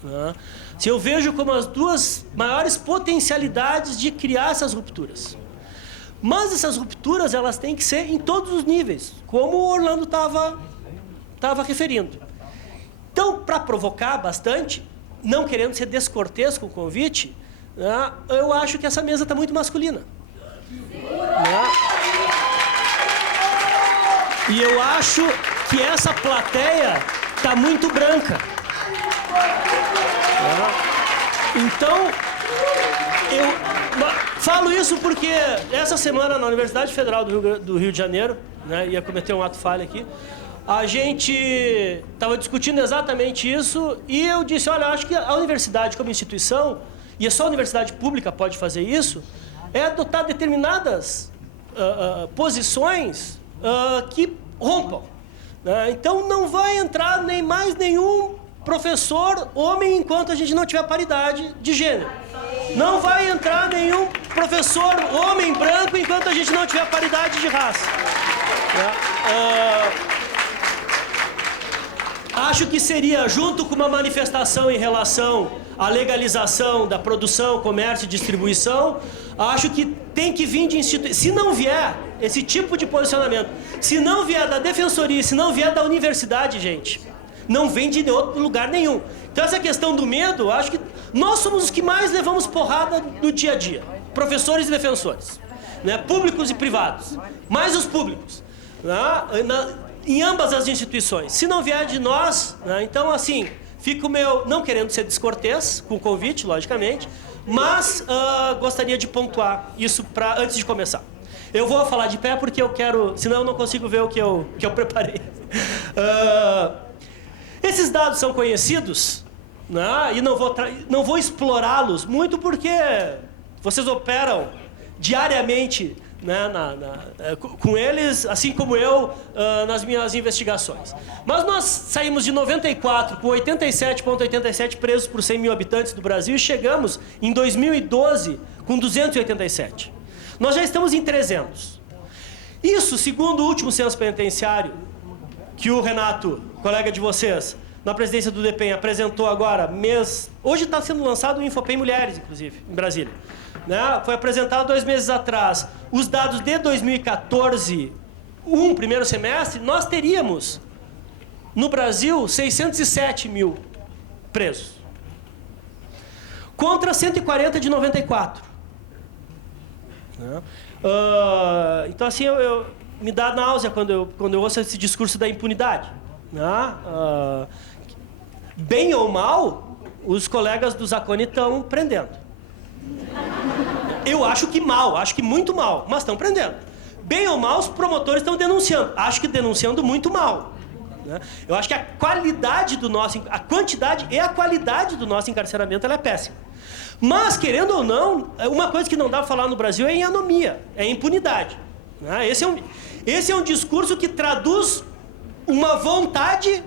né? Se eu vejo como as 2 maiores potencialidades de criar essas rupturas. Mas essas rupturas, elas têm que ser em todos os níveis, como o Orlando estava referindo. Então, para provocar bastante, não querendo ser descortês com o convite, né, eu acho que essa mesa está muito masculina, né? E eu acho que essa plateia está muito branca, né? Então, eu falo isso porque essa semana na Universidade Federal do Rio de Janeiro, né, ia cometer um ato falho aqui, a gente estava discutindo exatamente isso e eu disse, olha, acho que a universidade como instituição, e só a universidade pública pode fazer isso, é adotar determinadas posições que rompam, né? Então não vai entrar nem mais nenhum professor homem enquanto a gente não tiver paridade de gênero. Não vai entrar nenhum professor homem branco enquanto a gente não tiver paridade de raça. Acho que seria, junto com uma manifestação em relação à legalização da produção, comércio e distribuição, acho que tem que vir de instituição. Se não vier esse tipo de posicionamento, se não vier da Defensoria, se não vier da universidade, gente, não vem de outro lugar nenhum. Então essa questão do medo, acho que nós somos os que mais levamos porrada no dia a dia. Professores e defensores, né? Públicos e privados. Mais os públicos, né? Em ambas as instituições. Se não vier de nós, né? Então assim, fica o meu, não querendo ser descortês com o convite, logicamente, mas gostaria de pontuar isso antes de começar. Eu vou falar de pé porque eu quero, senão eu não consigo ver o que eu preparei. Esses dados são conhecidos, né? E não vou explorá-los muito porque vocês operam diariamente, né, com eles, assim como eu, nas minhas investigações. Mas nós saímos de 94 com 87,87 presos por 100 mil habitantes do Brasil e chegamos em 2012 com 287. Nós já estamos em 300. Isso, segundo o último censo penitenciário, que o Renato, colega de vocês, na presidência do DEPEN, apresentou agora, hoje está sendo lançado o Infopem Mulheres, inclusive, em Brasília. Né? Foi apresentado 2 meses atrás. Os dados de 2014, primeiro semestre, nós teríamos, no Brasil, 607 mil presos. Contra 140 de 94. Né? Então, assim, me dá náusea quando eu ouço esse discurso da impunidade. Né? Bem ou mal, os colegas do Zaconi estão prendendo. Eu acho que mal, acho que muito mal, mas estão prendendo. Bem ou mal, os promotores estão denunciando. Acho que denunciando muito mal. Né? Eu acho que a qualidade a quantidade e a qualidade do nosso encarceramento ela é péssima. Mas, querendo ou não, uma coisa que não dá para falar no Brasil é em anomia, é em impunidade. Né? Esse é um discurso que traduz uma vontade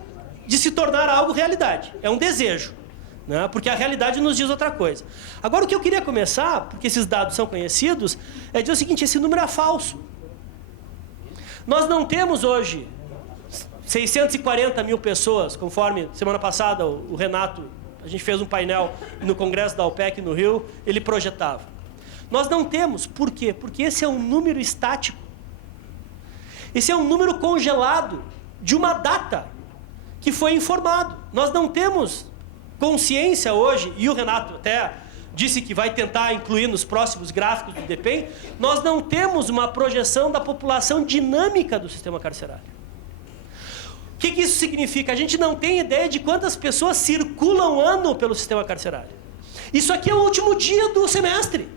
de se tornar algo realidade. É um desejo. Né? Porque a realidade nos diz outra coisa. Agora, o que eu queria começar, porque esses dados são conhecidos, é dizer o seguinte: esse número é falso. Nós não temos hoje 640 mil pessoas, conforme semana passada o Renato, a gente fez um painel no Congresso da OPEC no Rio, ele projetava. Nós não temos. Por quê? Porque esse é um número estático. Esse é um número congelado de uma data que foi informado. Nós não temos consciência hoje, e o Renato até disse que vai tentar incluir nos próximos gráficos do DEPEN, nós não temos uma projeção da população dinâmica do sistema carcerário. O que isso significa? A gente não tem ideia de quantas pessoas circulam ano pelo sistema carcerário. Isso aqui é o último dia do semestre.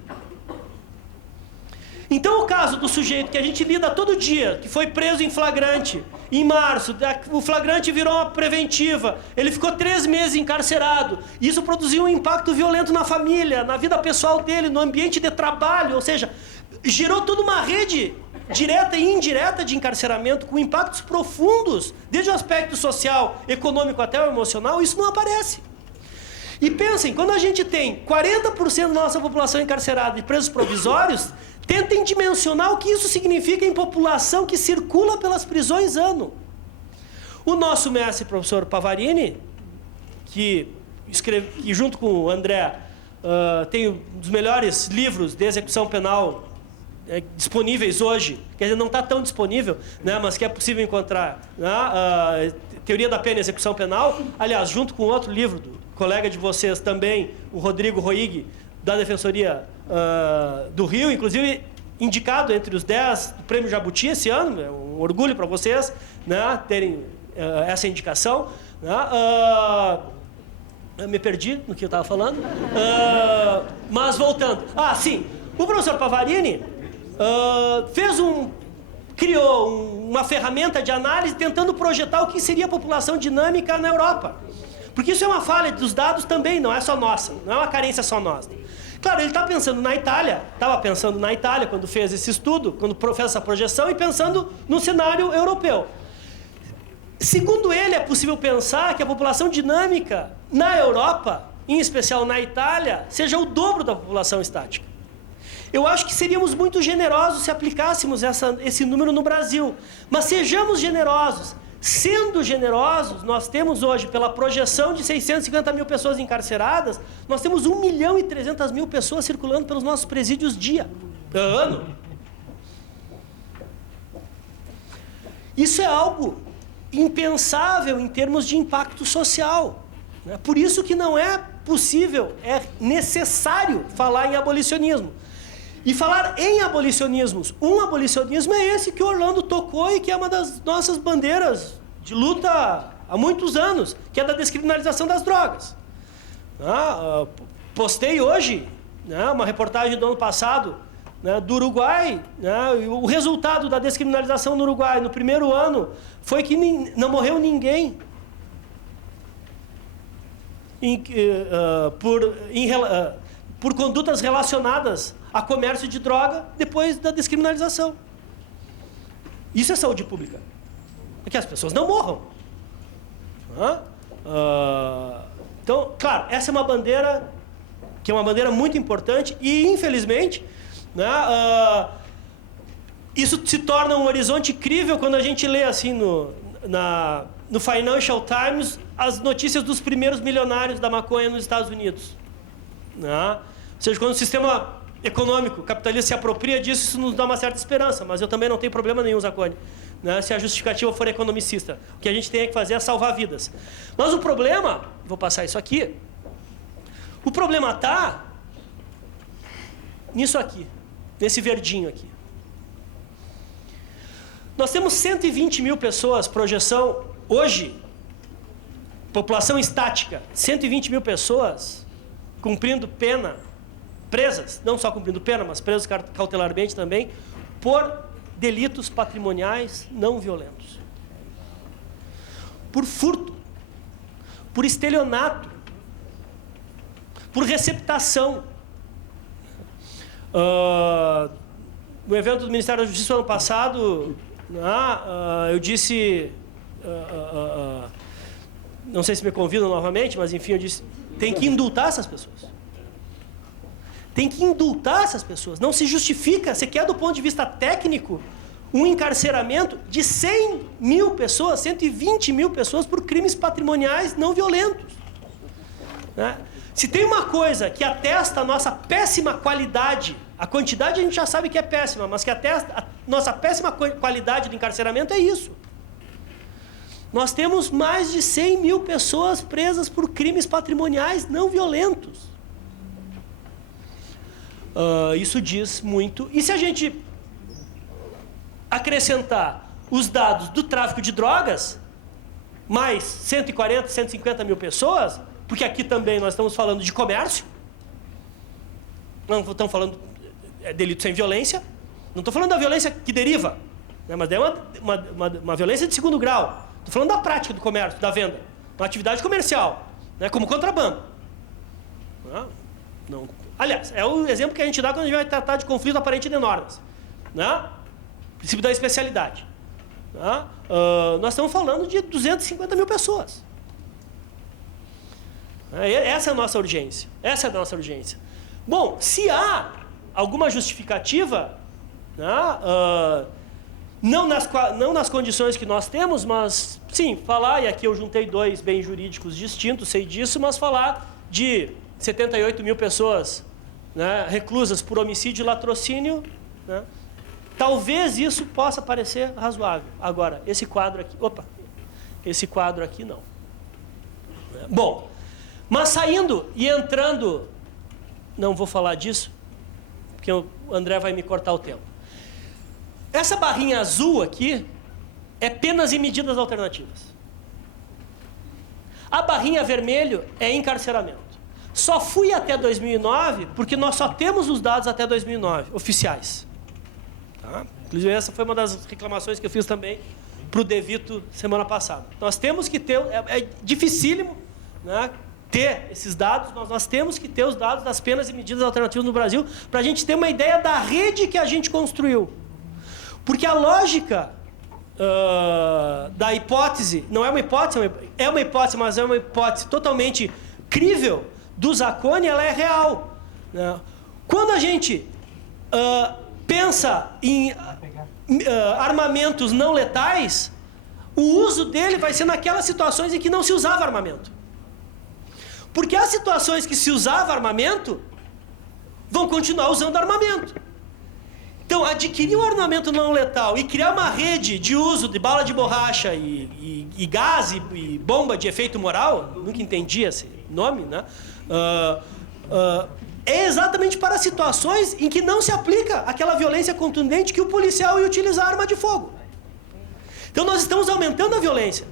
Então, o caso do sujeito que a gente lida todo dia, que foi preso em flagrante, em março, o flagrante virou uma preventiva, ele ficou 3 meses encarcerado, isso produziu um impacto violento na família, na vida pessoal dele, no ambiente de trabalho, ou seja, gerou toda uma rede direta e indireta de encarceramento com impactos profundos, desde o aspecto social, econômico até o emocional, isso não aparece. E pensem, quando a gente tem 40% da nossa população encarcerada e presos provisórios, tentem dimensionar o que isso significa em população que circula pelas prisões ano. O nosso mestre, professor Pavarini, que junto com o André tem um dos melhores livros de execução penal disponíveis hoje, quer dizer, não está tão disponível, né, mas que é possível encontrar, né, Teoria da Pena e Execução Penal, aliás, junto com outro livro do colega de vocês também, o Rodrigo Roig, da Defensoria do Rio, inclusive indicado entre os 10 do Prêmio Jabuti esse ano, é um orgulho para vocês, né, terem essa indicação. Né, eu me perdi no que eu estava falando, mas voltando. Sim, o professor Pavarini criou uma ferramenta de análise tentando projetar o que seria a população dinâmica na Europa. Porque isso é uma falha dos dados também, não é só nossa, não é uma carência só nossa. Claro, ele estava pensando na Itália quando fez esse estudo, quando fez essa projeção e pensando no cenário europeu. Segundo ele, é possível pensar que a população dinâmica na Europa, em especial na Itália, seja o dobro da população estática. Eu acho que seríamos muito generosos se aplicássemos esse número no Brasil. Mas sejamos generosos. Sendo generosos, nós temos hoje, pela projeção de 650 mil pessoas encarceradas, nós temos 1.300.000 pessoas circulando pelos nossos presídios ano. Isso é algo impensável em termos de impacto social. Né? Por isso que não é possível, é necessário falar em abolicionismo. E falar em abolicionismos, um abolicionismo é esse que o Orlando tocou e que é uma das nossas bandeiras de luta há muitos anos, que é da descriminalização das drogas. Postei hoje, né, uma reportagem do ano passado, né, do Uruguai, né, o resultado da descriminalização no Uruguai no primeiro ano foi que não morreu ninguém por condutas relacionadas a comércio de droga depois da descriminalização. Isso é saúde pública. É que as pessoas não morram. Então, claro, essa é uma bandeira que é uma bandeira muito importante e, infelizmente, né, isso se torna um horizonte crível quando a gente lê assim no Financial Times as notícias dos primeiros milionários da maconha nos Estados Unidos. Né? Ou seja, quando o sistema econômico capitalista se apropria disso, isso nos dá uma certa esperança, mas eu também não tenho problema nenhum, Zacone, né, se a justificativa for economicista. O que a gente tem que fazer é salvar vidas. Mas o problema, vou passar isso aqui, o problema está nisso aqui, nesse verdinho aqui. Nós temos 120 mil pessoas, projeção, hoje, população estática, 120 mil pessoas cumprindo pena, presas, não só cumprindo pena, mas presas cautelarmente também, por delitos patrimoniais não violentos. Por furto, por estelionato, por receptação. No evento do Ministério da Justiça ano passado, eu disse, não sei se me convidam novamente, mas enfim, eu disse, tem que indultar essas pessoas. Tem que indultar essas pessoas. Não se justifica, você quer do ponto de vista técnico, um encarceramento de 100 mil pessoas, 120 mil pessoas por crimes patrimoniais não violentos. Né? Se tem uma coisa que atesta a nossa péssima qualidade, a quantidade a gente já sabe que é péssima, mas que atesta a nossa péssima qualidade do encarceramento é isso. Nós temos mais de 100 mil pessoas presas por crimes patrimoniais não violentos. Isso diz muito. E se a gente acrescentar os dados do tráfico de drogas, mais 140, 150 mil pessoas, porque aqui também nós estamos falando de comércio, não estamos falando de delito sem violência, não estou falando da violência que deriva, né, mas é uma violência de segundo grau. Estou falando da prática do comércio, da venda, uma atividade comercial, né, como contrabando. Aliás, é o exemplo que a gente dá quando a gente vai tratar de conflito aparente de normas. Né? Princípio da especialidade. Né? Nós estamos falando de 250 mil pessoas. Essa é a nossa urgência. Essa é a nossa urgência. Bom, se há alguma justificativa, né, não nas condições que nós temos, mas sim, falar, e aqui eu juntei dois bens jurídicos distintos, sei disso, mas falar de 78 mil pessoas, né, reclusas por homicídio e latrocínio, né, talvez isso possa parecer razoável. Agora, esse quadro aqui não. Bom, mas saindo e entrando, não vou falar disso, porque o André vai me cortar o tempo. Essa barrinha azul aqui é penas e medidas alternativas. A barrinha vermelho é encarceramento. Só fui até 2009 porque nós só temos os dados até 2009, oficiais. Tá? Inclusive, essa foi uma das reclamações que eu fiz também para o Devito semana passada. Nós temos que ter, é dificílimo, né, ter esses dados, nós temos que ter os dados das penas e medidas alternativas no Brasil para a gente ter uma ideia da rede que a gente construiu. Porque a lógica da hipótese, não é uma hipótese, é uma hipótese, mas é uma hipótese totalmente crível, do Zacone, ela é real. Né? Quando a gente pensa em armamentos não letais, o uso dele vai ser naquelas situações em que não se usava armamento. Porque as situações que se usava armamento vão continuar usando armamento. Então, adquirir um armamento não letal e criar uma rede de uso de bala de borracha e gás e bomba de efeito moral, nunca entendi esse nome, né? É exatamente para situações em que não se aplica aquela violência contundente que o policial ia utilizar arma de fogo. Então, nós estamos aumentando a violência.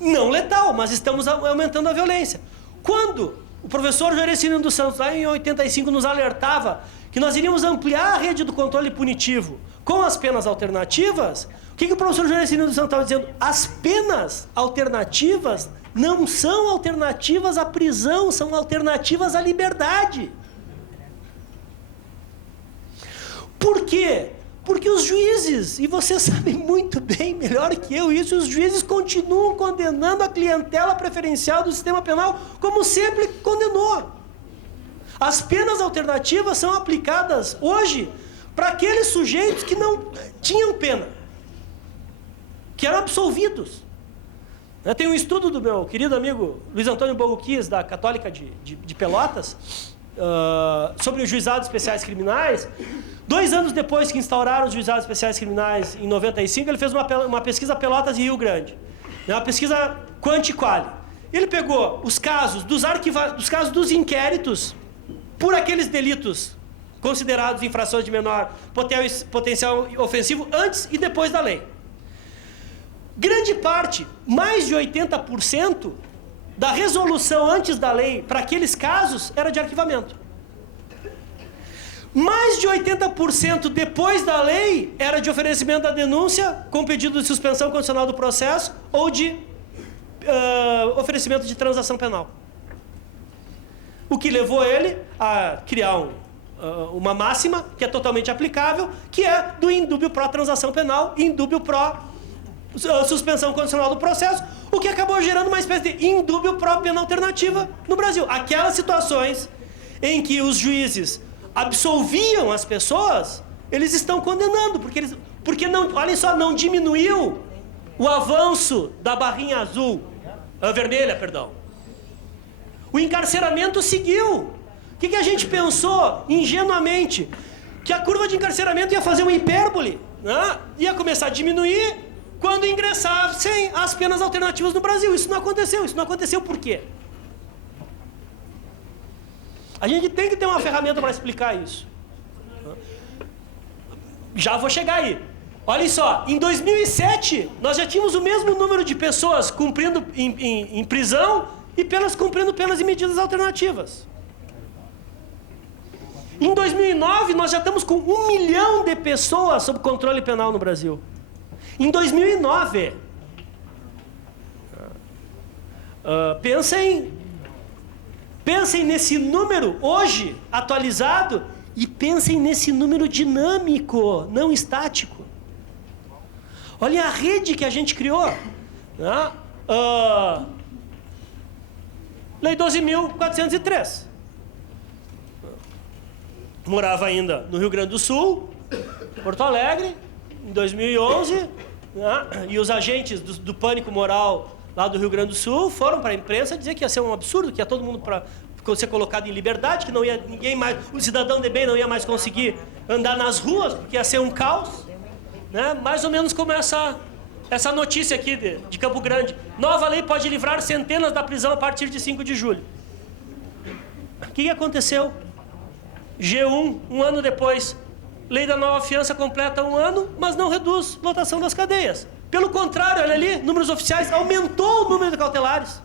não letal, mas estamos aumentando a violência. Quando o professor Joercino dos Santos, lá em 85, nos alertava que nós iríamos ampliar a rede do controle punitivo com as penas alternativas, o que o professor Joercino dos Santos estava dizendo? As penas alternativas não são alternativas à prisão, são alternativas à liberdade. Por quê? Porque os juízes, e você sabe muito bem, melhor que eu isso, os juízes continuam condenando a clientela preferencial do sistema penal como sempre condenou. As penas alternativas são aplicadas hoje para aqueles sujeitos que não tinham pena, que eram absolvidos. Tem um estudo do meu querido amigo Luiz Antônio Boguquis, da Católica de Pelotas, sobre os juizados especiais criminais. 2 anos depois que instauraram os juizados especiais criminais, em 95, ele fez uma pesquisa Pelotas e Rio Grande, uma pesquisa quanti-quali. Ele pegou os casos dos inquéritos por aqueles delitos considerados infrações de menor potencial ofensivo antes e depois da lei. Grande parte, mais de 80%, da resolução antes da lei para aqueles casos era de arquivamento. Mais de 80% depois da lei era de oferecimento da denúncia com pedido de suspensão condicional do processo ou de oferecimento de transação penal. O que levou ele a criar uma máxima que é totalmente aplicável, que é do indúbio pró transação penal e indúbio pró suspensão condicional do processo, o que acabou gerando uma espécie de indúbio pró pena alternativa no Brasil. Aquelas situações em que os juízes absolviam as pessoas, eles estão condenando, porque não, olhem só, não diminuiu o avanço da barrinha azul, vermelha, perdão. O encarceramento seguiu. O que a gente pensou ingenuamente? Que a curva de encarceramento ia fazer uma hipérbole, né? Ia começar a diminuir quando ingressassem as penas alternativas no Brasil. Isso não aconteceu. Isso não aconteceu por quê? A gente tem que ter uma ferramenta para explicar isso. Já vou chegar aí. Olhem só, em 2007, nós já tínhamos o mesmo número de pessoas cumprindo em prisão e cumprindo penas e medidas alternativas. Em 2009, nós já estamos com 1 milhão de pessoas sob controle penal no Brasil. Em 2009, pensem nesse número hoje atualizado e pensem nesse número dinâmico, não estático. Olha a rede que a gente criou. Né? Lei 12.403. Morava ainda no Rio Grande do Sul, Porto Alegre, em 2011, né? E os agentes do pânico moral lá do Rio Grande do Sul foram para a imprensa dizer que ia ser um absurdo, que ia todo mundo para ser colocado em liberdade, que não ia ninguém mais, o cidadão de bem não ia mais conseguir andar nas ruas, porque ia ser um caos, né? Mais ou menos como essa notícia aqui de Campo Grande. Nova lei pode livrar centenas da prisão a partir de 5 de julho. O que aconteceu? G1, 1 ano depois, lei da nova fiança completa 1 ano, mas não reduz lotação das cadeias. Pelo contrário, olha ali, números oficiais, aumentou o número de cautelares.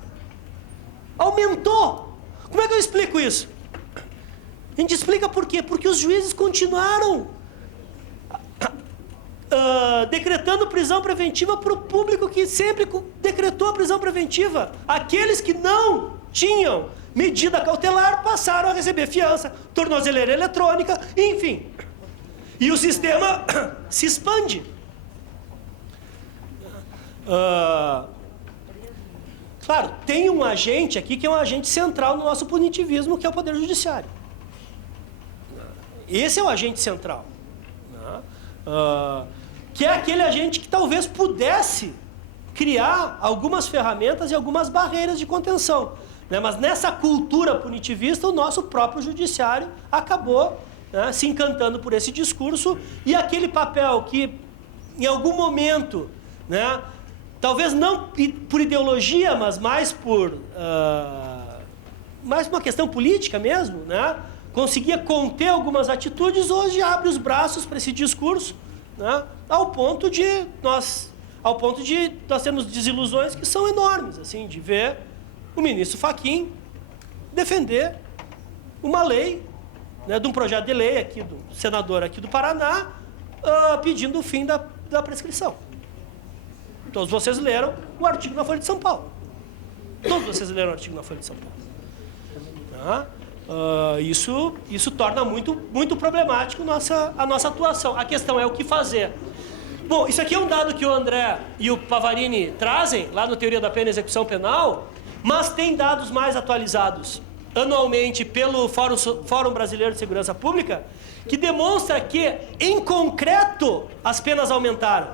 Aumentou. Como é que eu explico isso? A gente explica por quê? Porque os juízes continuaram decretando prisão preventiva para o público que sempre decretou a prisão preventiva. Aqueles que não tinham medida cautelar passaram a receber fiança, tornozeleira eletrônica, enfim. E o sistema se expande. Claro, tem um agente aqui que é um agente central no nosso punitivismo, que é o Poder Judiciário. Esse é o agente central. Que é aquele agente que talvez pudesse criar algumas ferramentas e algumas barreiras de contenção. Né? Mas nessa cultura punitivista, o nosso próprio judiciário acabou, né, se encantando por esse discurso, e aquele papel que, em algum momento, né, talvez não por ideologia, mas mais por uma questão política mesmo, né, conseguia conter algumas atitudes, hoje abre os braços para esse discurso, né, ao ponto de nós ao ponto de nós termos desilusões que são enormes, assim, de ver o ministro Fachin defender uma lei, né, de um projeto de lei aqui do senador aqui do Paraná, pedindo o fim da prescrição. Todos vocês leram o artigo na Folha de São Paulo. Todos vocês leram o artigo na Folha de São Paulo. Tá? Isso torna muito problemático a nossa atuação. A questão é o que fazer. Bom, isso aqui é um dado que o André e o Pavarini trazem, lá no Teoria da Pena e Execução Penal, mas tem dados mais atualizados anualmente pelo Fórum Brasileiro de Segurança Pública, que demonstra que, em concreto, as penas aumentaram.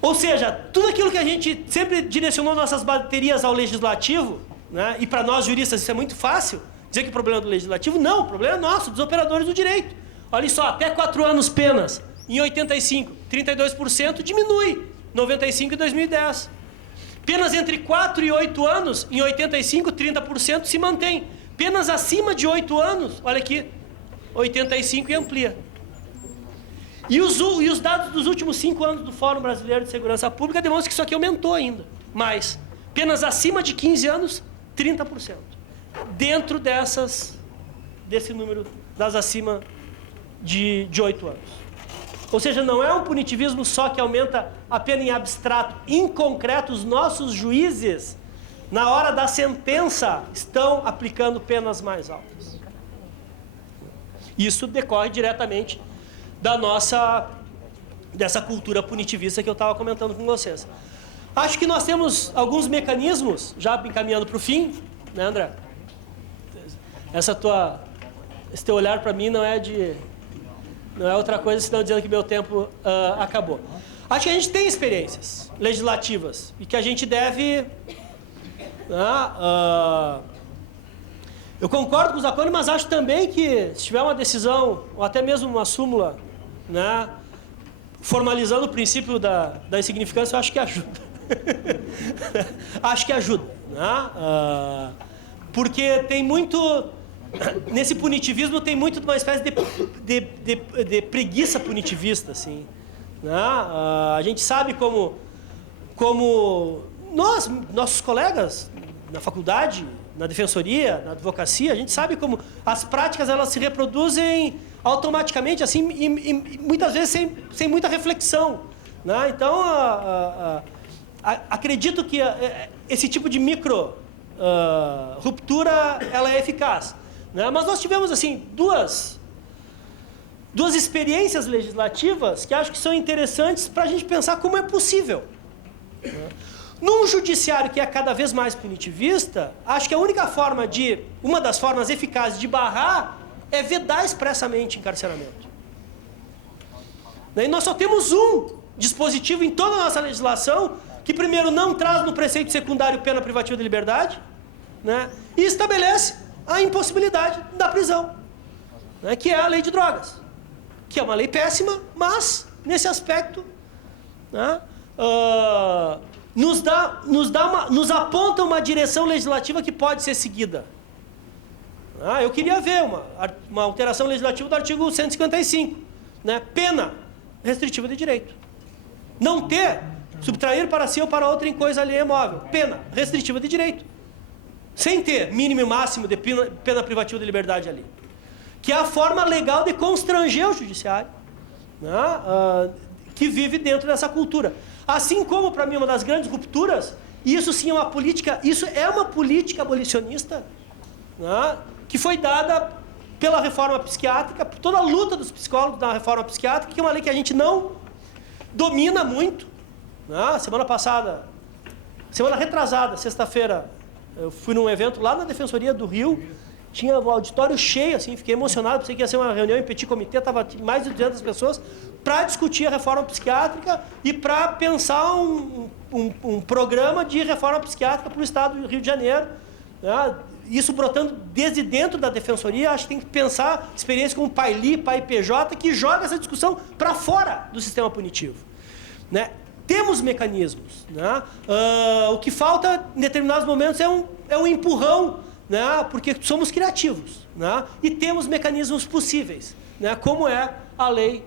Ou seja, tudo aquilo que a gente sempre direcionou nossas baterias ao Legislativo, né, e para nós juristas isso é muito fácil, dizer que o problema é do Legislativo, não, o problema é nosso, dos operadores do direito. Olha só, até 4 anos penas, em 85, 32% diminui, 95 em 2010. Penas entre 4 e 8 anos, em 85, 30% se mantém. Penas acima de 8 anos, olha aqui, 85 e amplia. E os dados dos últimos 5 anos do Fórum Brasileiro de Segurança Pública demonstram que isso aqui aumentou ainda. Mais. Penas acima de 15 anos, 30%. Dentro desse número das acima de 8 anos. Ou seja, não é um punitivismo só que aumenta a pena em abstrato. Em concreto, os nossos juízes, na hora da sentença, estão aplicando penas mais altas. Isso decorre diretamente dessa cultura punitivista que eu estava comentando com vocês. Acho que nós temos alguns mecanismos, já encaminhando para o fim, né, André? Esse teu olhar para mim não é outra coisa senão dizendo que meu tempo acabou. Acho que a gente tem experiências legislativas e que a gente deve... eu concordo com os acordos, mas acho também que se tiver uma decisão, ou até mesmo uma súmula, né, formalizando o princípio da insignificância, eu acho que ajuda. Acho que ajuda. Né? Porque tem muito... Nesse punitivismo tem muito de uma espécie de preguiça punitivista, assim. Né? A gente sabe como nossos colegas na faculdade, na defensoria, na advocacia, a gente sabe como as práticas elas se reproduzem automaticamente, assim, e muitas vezes sem muita reflexão. Né? Então, acredito que esse tipo de micro ruptura ela é eficaz. Né? Mas nós tivemos assim duas experiências legislativas que acho que são interessantes para a gente pensar como é possível. Né? Num judiciário que é cada vez mais punitivista, acho que uma das formas eficazes de barrar é vedar expressamente encarceramento. Né? E nós só temos um dispositivo em toda a nossa legislação que primeiro não traz no preceito secundário pena privativa de liberdade, né? E estabelece a impossibilidade da prisão, né? Que é a lei de drogas, que é uma lei péssima, mas nesse aspecto, né, nos aponta uma direção legislativa que pode ser seguida. Eu queria ver uma alteração legislativa do artigo 155, né? Pena restritiva de direito. Não ter, subtrair para si ou para outra em coisa alheia imóvel. Pena restritiva de direito. Sem ter mínimo e máximo de pena privativa de liberdade ali. Que é a forma legal de constranger o judiciário, né, que vive dentro dessa cultura. Assim como, para mim, uma das grandes rupturas, isso sim é uma política abolicionista, né, que foi dada pela reforma psiquiátrica, por toda a luta dos psicólogos na reforma psiquiátrica, que é uma lei que a gente não domina muito. Né? Semana retrasada, sexta-feira, eu fui num evento lá na Defensoria do Rio, tinha um auditório cheio, assim, fiquei emocionado, pensei que ia ser uma reunião em petit comité, estava mais de 200 pessoas, para discutir a reforma psiquiátrica e para pensar um programa de reforma psiquiátrica para o Estado do Rio de Janeiro. Né? Isso brotando desde dentro da Defensoria, acho que tem que pensar experiências como PAILI, PAIPJ, que joga essa discussão para fora do sistema punitivo. Né? Temos mecanismos. Né? O que falta em determinados momentos é um empurrão, né? Porque somos criativos. Né? E temos mecanismos possíveis, né? Como é a lei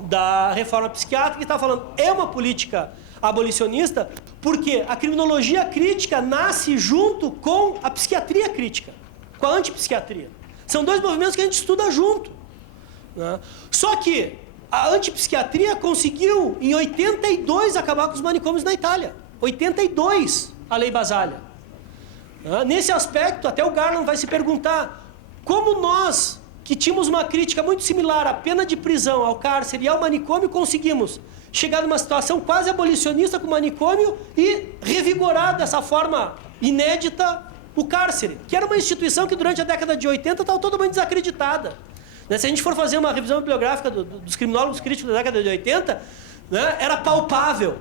da reforma psiquiátrica, que estava falando é uma política abolicionista, porque a criminologia crítica nasce junto com a psiquiatria crítica, com a antipsiquiatria. São dois movimentos que a gente estuda junto, né? Só que a antipsiquiatria conseguiu, em 82, acabar com os manicômios na Itália. 82, a Lei Basaglia. Nesse aspecto, até o Garland vai se perguntar como nós, que tínhamos uma crítica muito similar à pena de prisão, ao cárcere e ao manicômio, conseguimos chegar numa situação quase abolicionista com o manicômio e revigorar dessa forma inédita o cárcere, que era uma instituição que durante a década de 80 estava totalmente desacreditada. Se a gente for fazer uma revisão bibliográfica dos criminólogos críticos da década de 80, né, era palpável,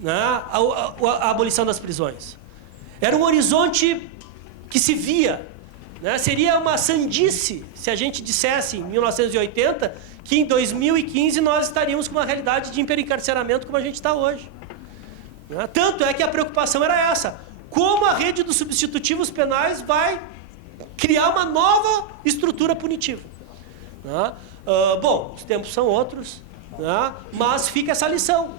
né, a abolição das prisões. Era um horizonte que se via. Né? Seria uma sandice se a gente dissesse, em 1980, que em 2015 nós estaríamos com uma realidade de hiperencarceramento como a gente está hoje. Né? Tanto é que a preocupação era essa. Como a rede dos substitutivos penais vai criar uma nova estrutura punitiva. Né? Bom, os tempos são outros, né? Mas fica essa lição.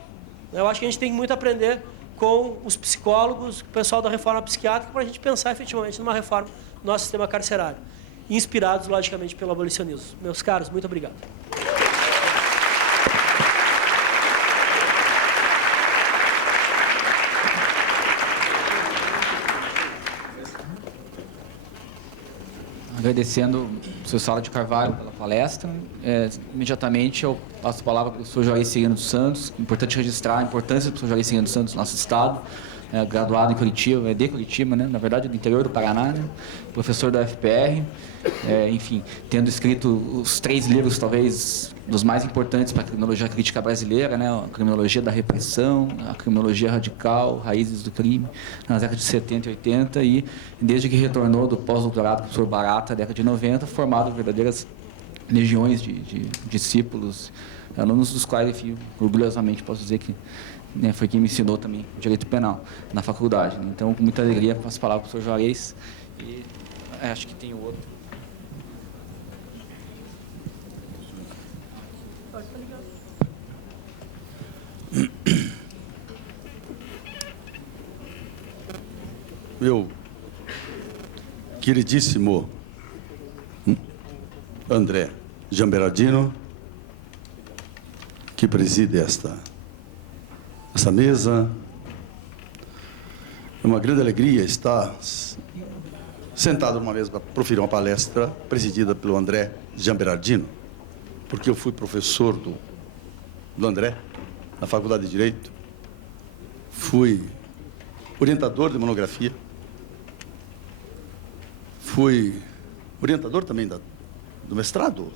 Eu acho que a gente tem muito a aprender com os psicólogos, o pessoal da reforma psiquiátrica, para a gente pensar efetivamente numa reforma do nosso sistema carcerário, inspirados, logicamente, pelo abolicionismo. Meus caros, muito obrigado. Agradecendo o professor Sala de Carvalho pela palestra. Imediatamente eu passo a palavra para o professor Juarez Serino dos Santos. Importante registrar a importância do professor Juarez Serino dos Santos no nosso estado. Graduado em Curitiba, de Curitiba, né? Na verdade do interior do Paraná, né? Professor da UFPR, enfim, tendo escrito os 3 livros, talvez, dos mais importantes para a criminologia crítica brasileira, né? A criminologia da repressão, a criminologia radical, raízes do crime, nas décadas de 70 e 80, e desde que retornou do pós-doutorado com o professor Barata, na década de 90, formado verdadeiras legiões de discípulos, alunos dos quais, enfim, orgulhosamente posso dizer que foi quem me ensinou também direito penal na faculdade. Então, com muita alegria, passo a palavra para o professor Juarez. E acho que tem o outro. Meu queridíssimo André Giamberardino, que preside essa mesa. É uma grande alegria estar sentado numa mesa para proferir uma palestra presidida pelo André Giamberardino, porque eu fui professor do André na Faculdade de Direito, fui orientador de monografia, fui orientador também do mestrado.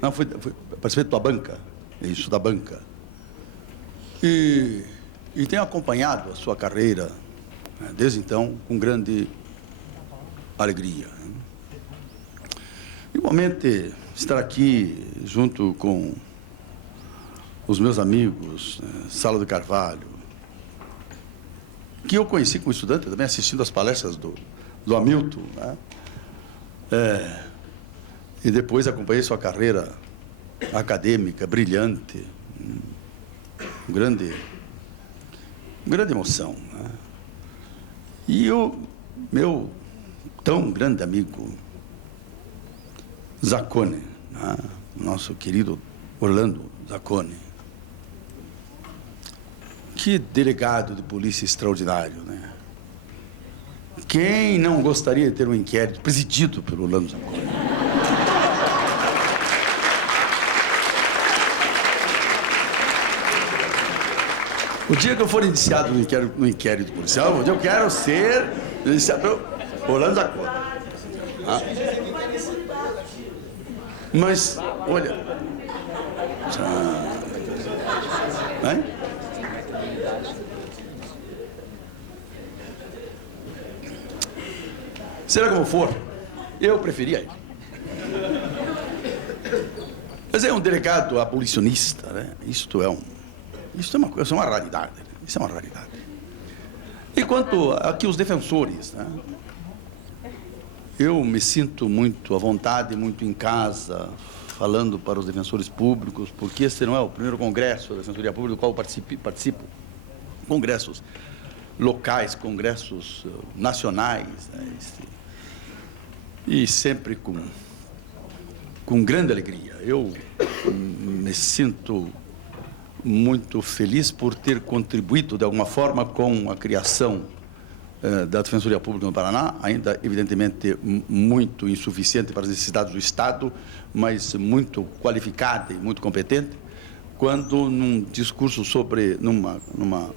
Não, participei da banca, isso, da banca. E tenho acompanhado a sua carreira, né, desde então, com grande alegria. Igualmente, estar aqui junto com os meus amigos, Sala de Carvalho, que eu conheci como estudante, também assistindo às palestras do Hamilton, né? E depois acompanhei sua carreira acadêmica, brilhante, grande emoção, né? E o meu tão grande amigo Zaccone, né? Nosso querido Orlando Zaccone, que delegado de polícia extraordinário, né? Quem não gostaria de ter um inquérito presidido pelo Orlando Zaccone? O dia que eu for indiciado no inquérito policial, eu quero ser indiciado pelo Orlando Zaccone. Mas, olha... Hein? Será como for, eu preferia ele. Mas é um delegado abolicionista, né? Isso é uma raridade. Isso é uma raridade. E quanto aqui os defensores, né? Eu me sinto muito à vontade, muito em casa, falando para os defensores públicos, porque esse não é o primeiro congresso da Defensoria Pública do qual participo. Congressos locais, congressos nacionais, né? E sempre com grande alegria. Eu me sinto muito feliz por ter contribuído, de alguma forma, com a criação da Defensoria Pública no Paraná, ainda, evidentemente, muito insuficiente para as necessidades do Estado, mas muito qualificada e muito competente, quando, num discurso sobre...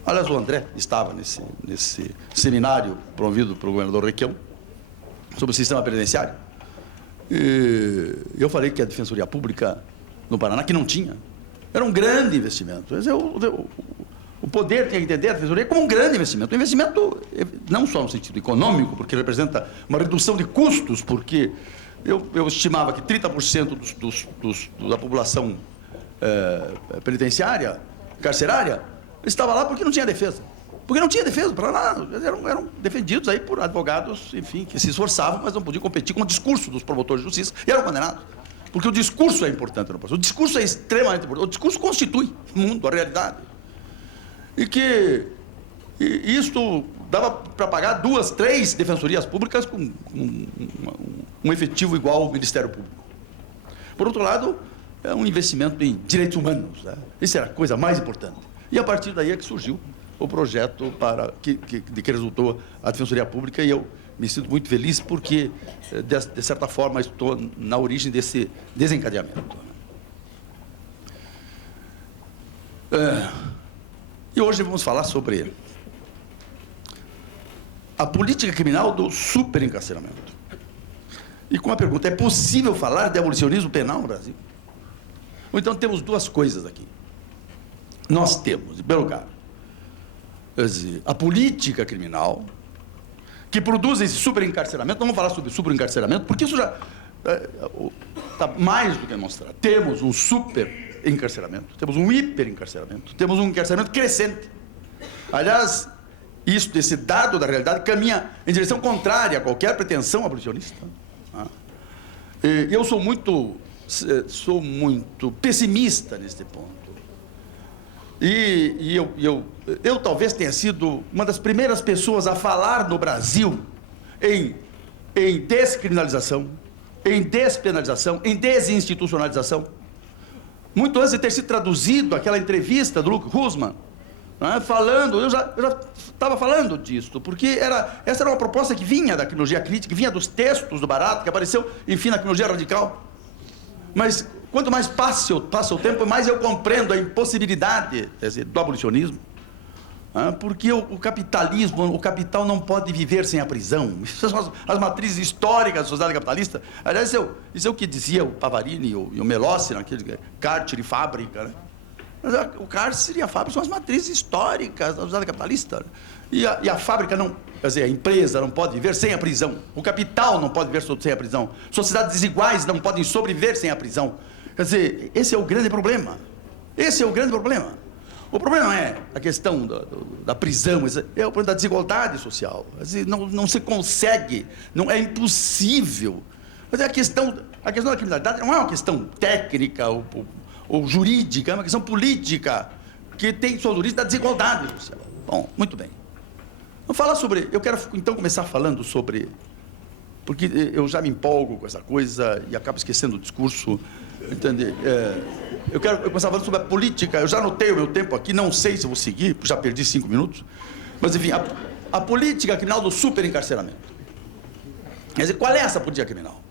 Aliás, o André estava nesse seminário promovido pelo governador Requião, sobre o sistema penitenciário. E eu falei que a Defensoria Pública no Paraná, que não tinha, era um grande investimento. O poder tinha que entender a Defensoria como um grande investimento. Um investimento não só no sentido econômico, porque representa uma redução de custos, porque eu estimava que 30% da população penitenciária, carcerária, estava lá porque não tinha defesa. Porque não tinha defesa, para lá, eram defendidos aí por advogados, enfim, que se esforçavam, mas não podiam competir com o discurso dos promotores de justiça e eram condenados. Porque o discurso é importante no processo, o discurso é extremamente importante, o discurso constitui o mundo, a realidade. E isto dava para pagar 2, 3 defensorias públicas com um efetivo igual ao Ministério Público. Por outro lado, é um investimento em direitos humanos, né? Isso era a coisa mais importante. E a partir daí é que surgiu o projeto de que resultou a Defensoria Pública, e eu me sinto muito feliz porque, de certa forma, estou na origem desse desencadeamento. E hoje vamos falar sobre a política criminal do superencarceramento. E com a pergunta, é possível falar de abolicionismo penal no Brasil? Ou então temos duas coisas aqui. Nós temos, em primeiro lugar, a política criminal que produz esse superencarceramento. Não vamos falar sobre superencarceramento, porque isso já está mais do que demonstrado. Temos um superencarceramento, temos um hiperencarceramento, temos um encarceramento crescente. Aliás, esse dado da realidade caminha em direção contrária a qualquer pretensão abolicionista. Eu sou muito pessimista neste ponto. E eu talvez tenha sido uma das primeiras pessoas a falar no Brasil em descriminalização, em despenalização, em desinstitucionalização. Muito antes de ter sido traduzido aquela entrevista do Luke Hussmann, né, falando, eu já estava falando disso, porque essa era uma proposta que vinha da criminologia crítica, que vinha dos textos do Barato, que apareceu, enfim, na criminologia radical. Mas quanto mais passa o tempo, mais eu compreendo a impossibilidade, quer dizer, do abolicionismo, porque o capitalismo, o capital não pode viver sem a prisão. Essas são as matrizes históricas da sociedade capitalista. Aliás, isso é o que dizia o Pavarini e o Melossi, naquele cárcere e fábrica, né? Mas o cárcere e a fábrica são as matrizes históricas da sociedade capitalista. E a fábrica não, quer dizer, a empresa não pode viver sem a prisão. O capital não pode viver sem a prisão. Sociedades desiguais não podem sobreviver sem a prisão. Quer dizer, esse é o grande problema. Esse é o grande problema. O problema não é a questão da prisão, é o problema da desigualdade social. Quer dizer, não se consegue, não é impossível. Quer dizer, a questão da criminalidade não é uma questão técnica ou jurídica, é uma questão política, que tem sua origem da desigualdade social. Bom, muito bem. Eu quero então começar falando sobre... Porque eu já me empolgo com essa coisa e acabo esquecendo o discurso, entende? Eu quero começar falando sobre a política. Eu já anotei o meu tempo aqui, não sei se vou seguir, porque já perdi 5 minutos. Mas, enfim, a política criminal do superencarceramento. Quer dizer, qual é essa política criminal?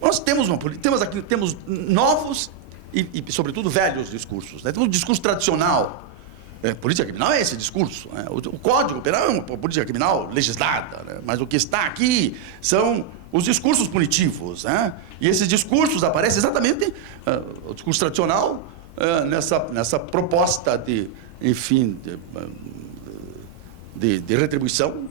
Nós temos temos novos e, sobretudo, velhos discursos, né? Temos um discurso tradicional. Política criminal é esse discurso, né? O Código Penal é uma política criminal legislada, né? Mas o que está aqui são os discursos punitivos, né? E esses discursos aparecem exatamente, o discurso tradicional, nessa proposta de retribuição,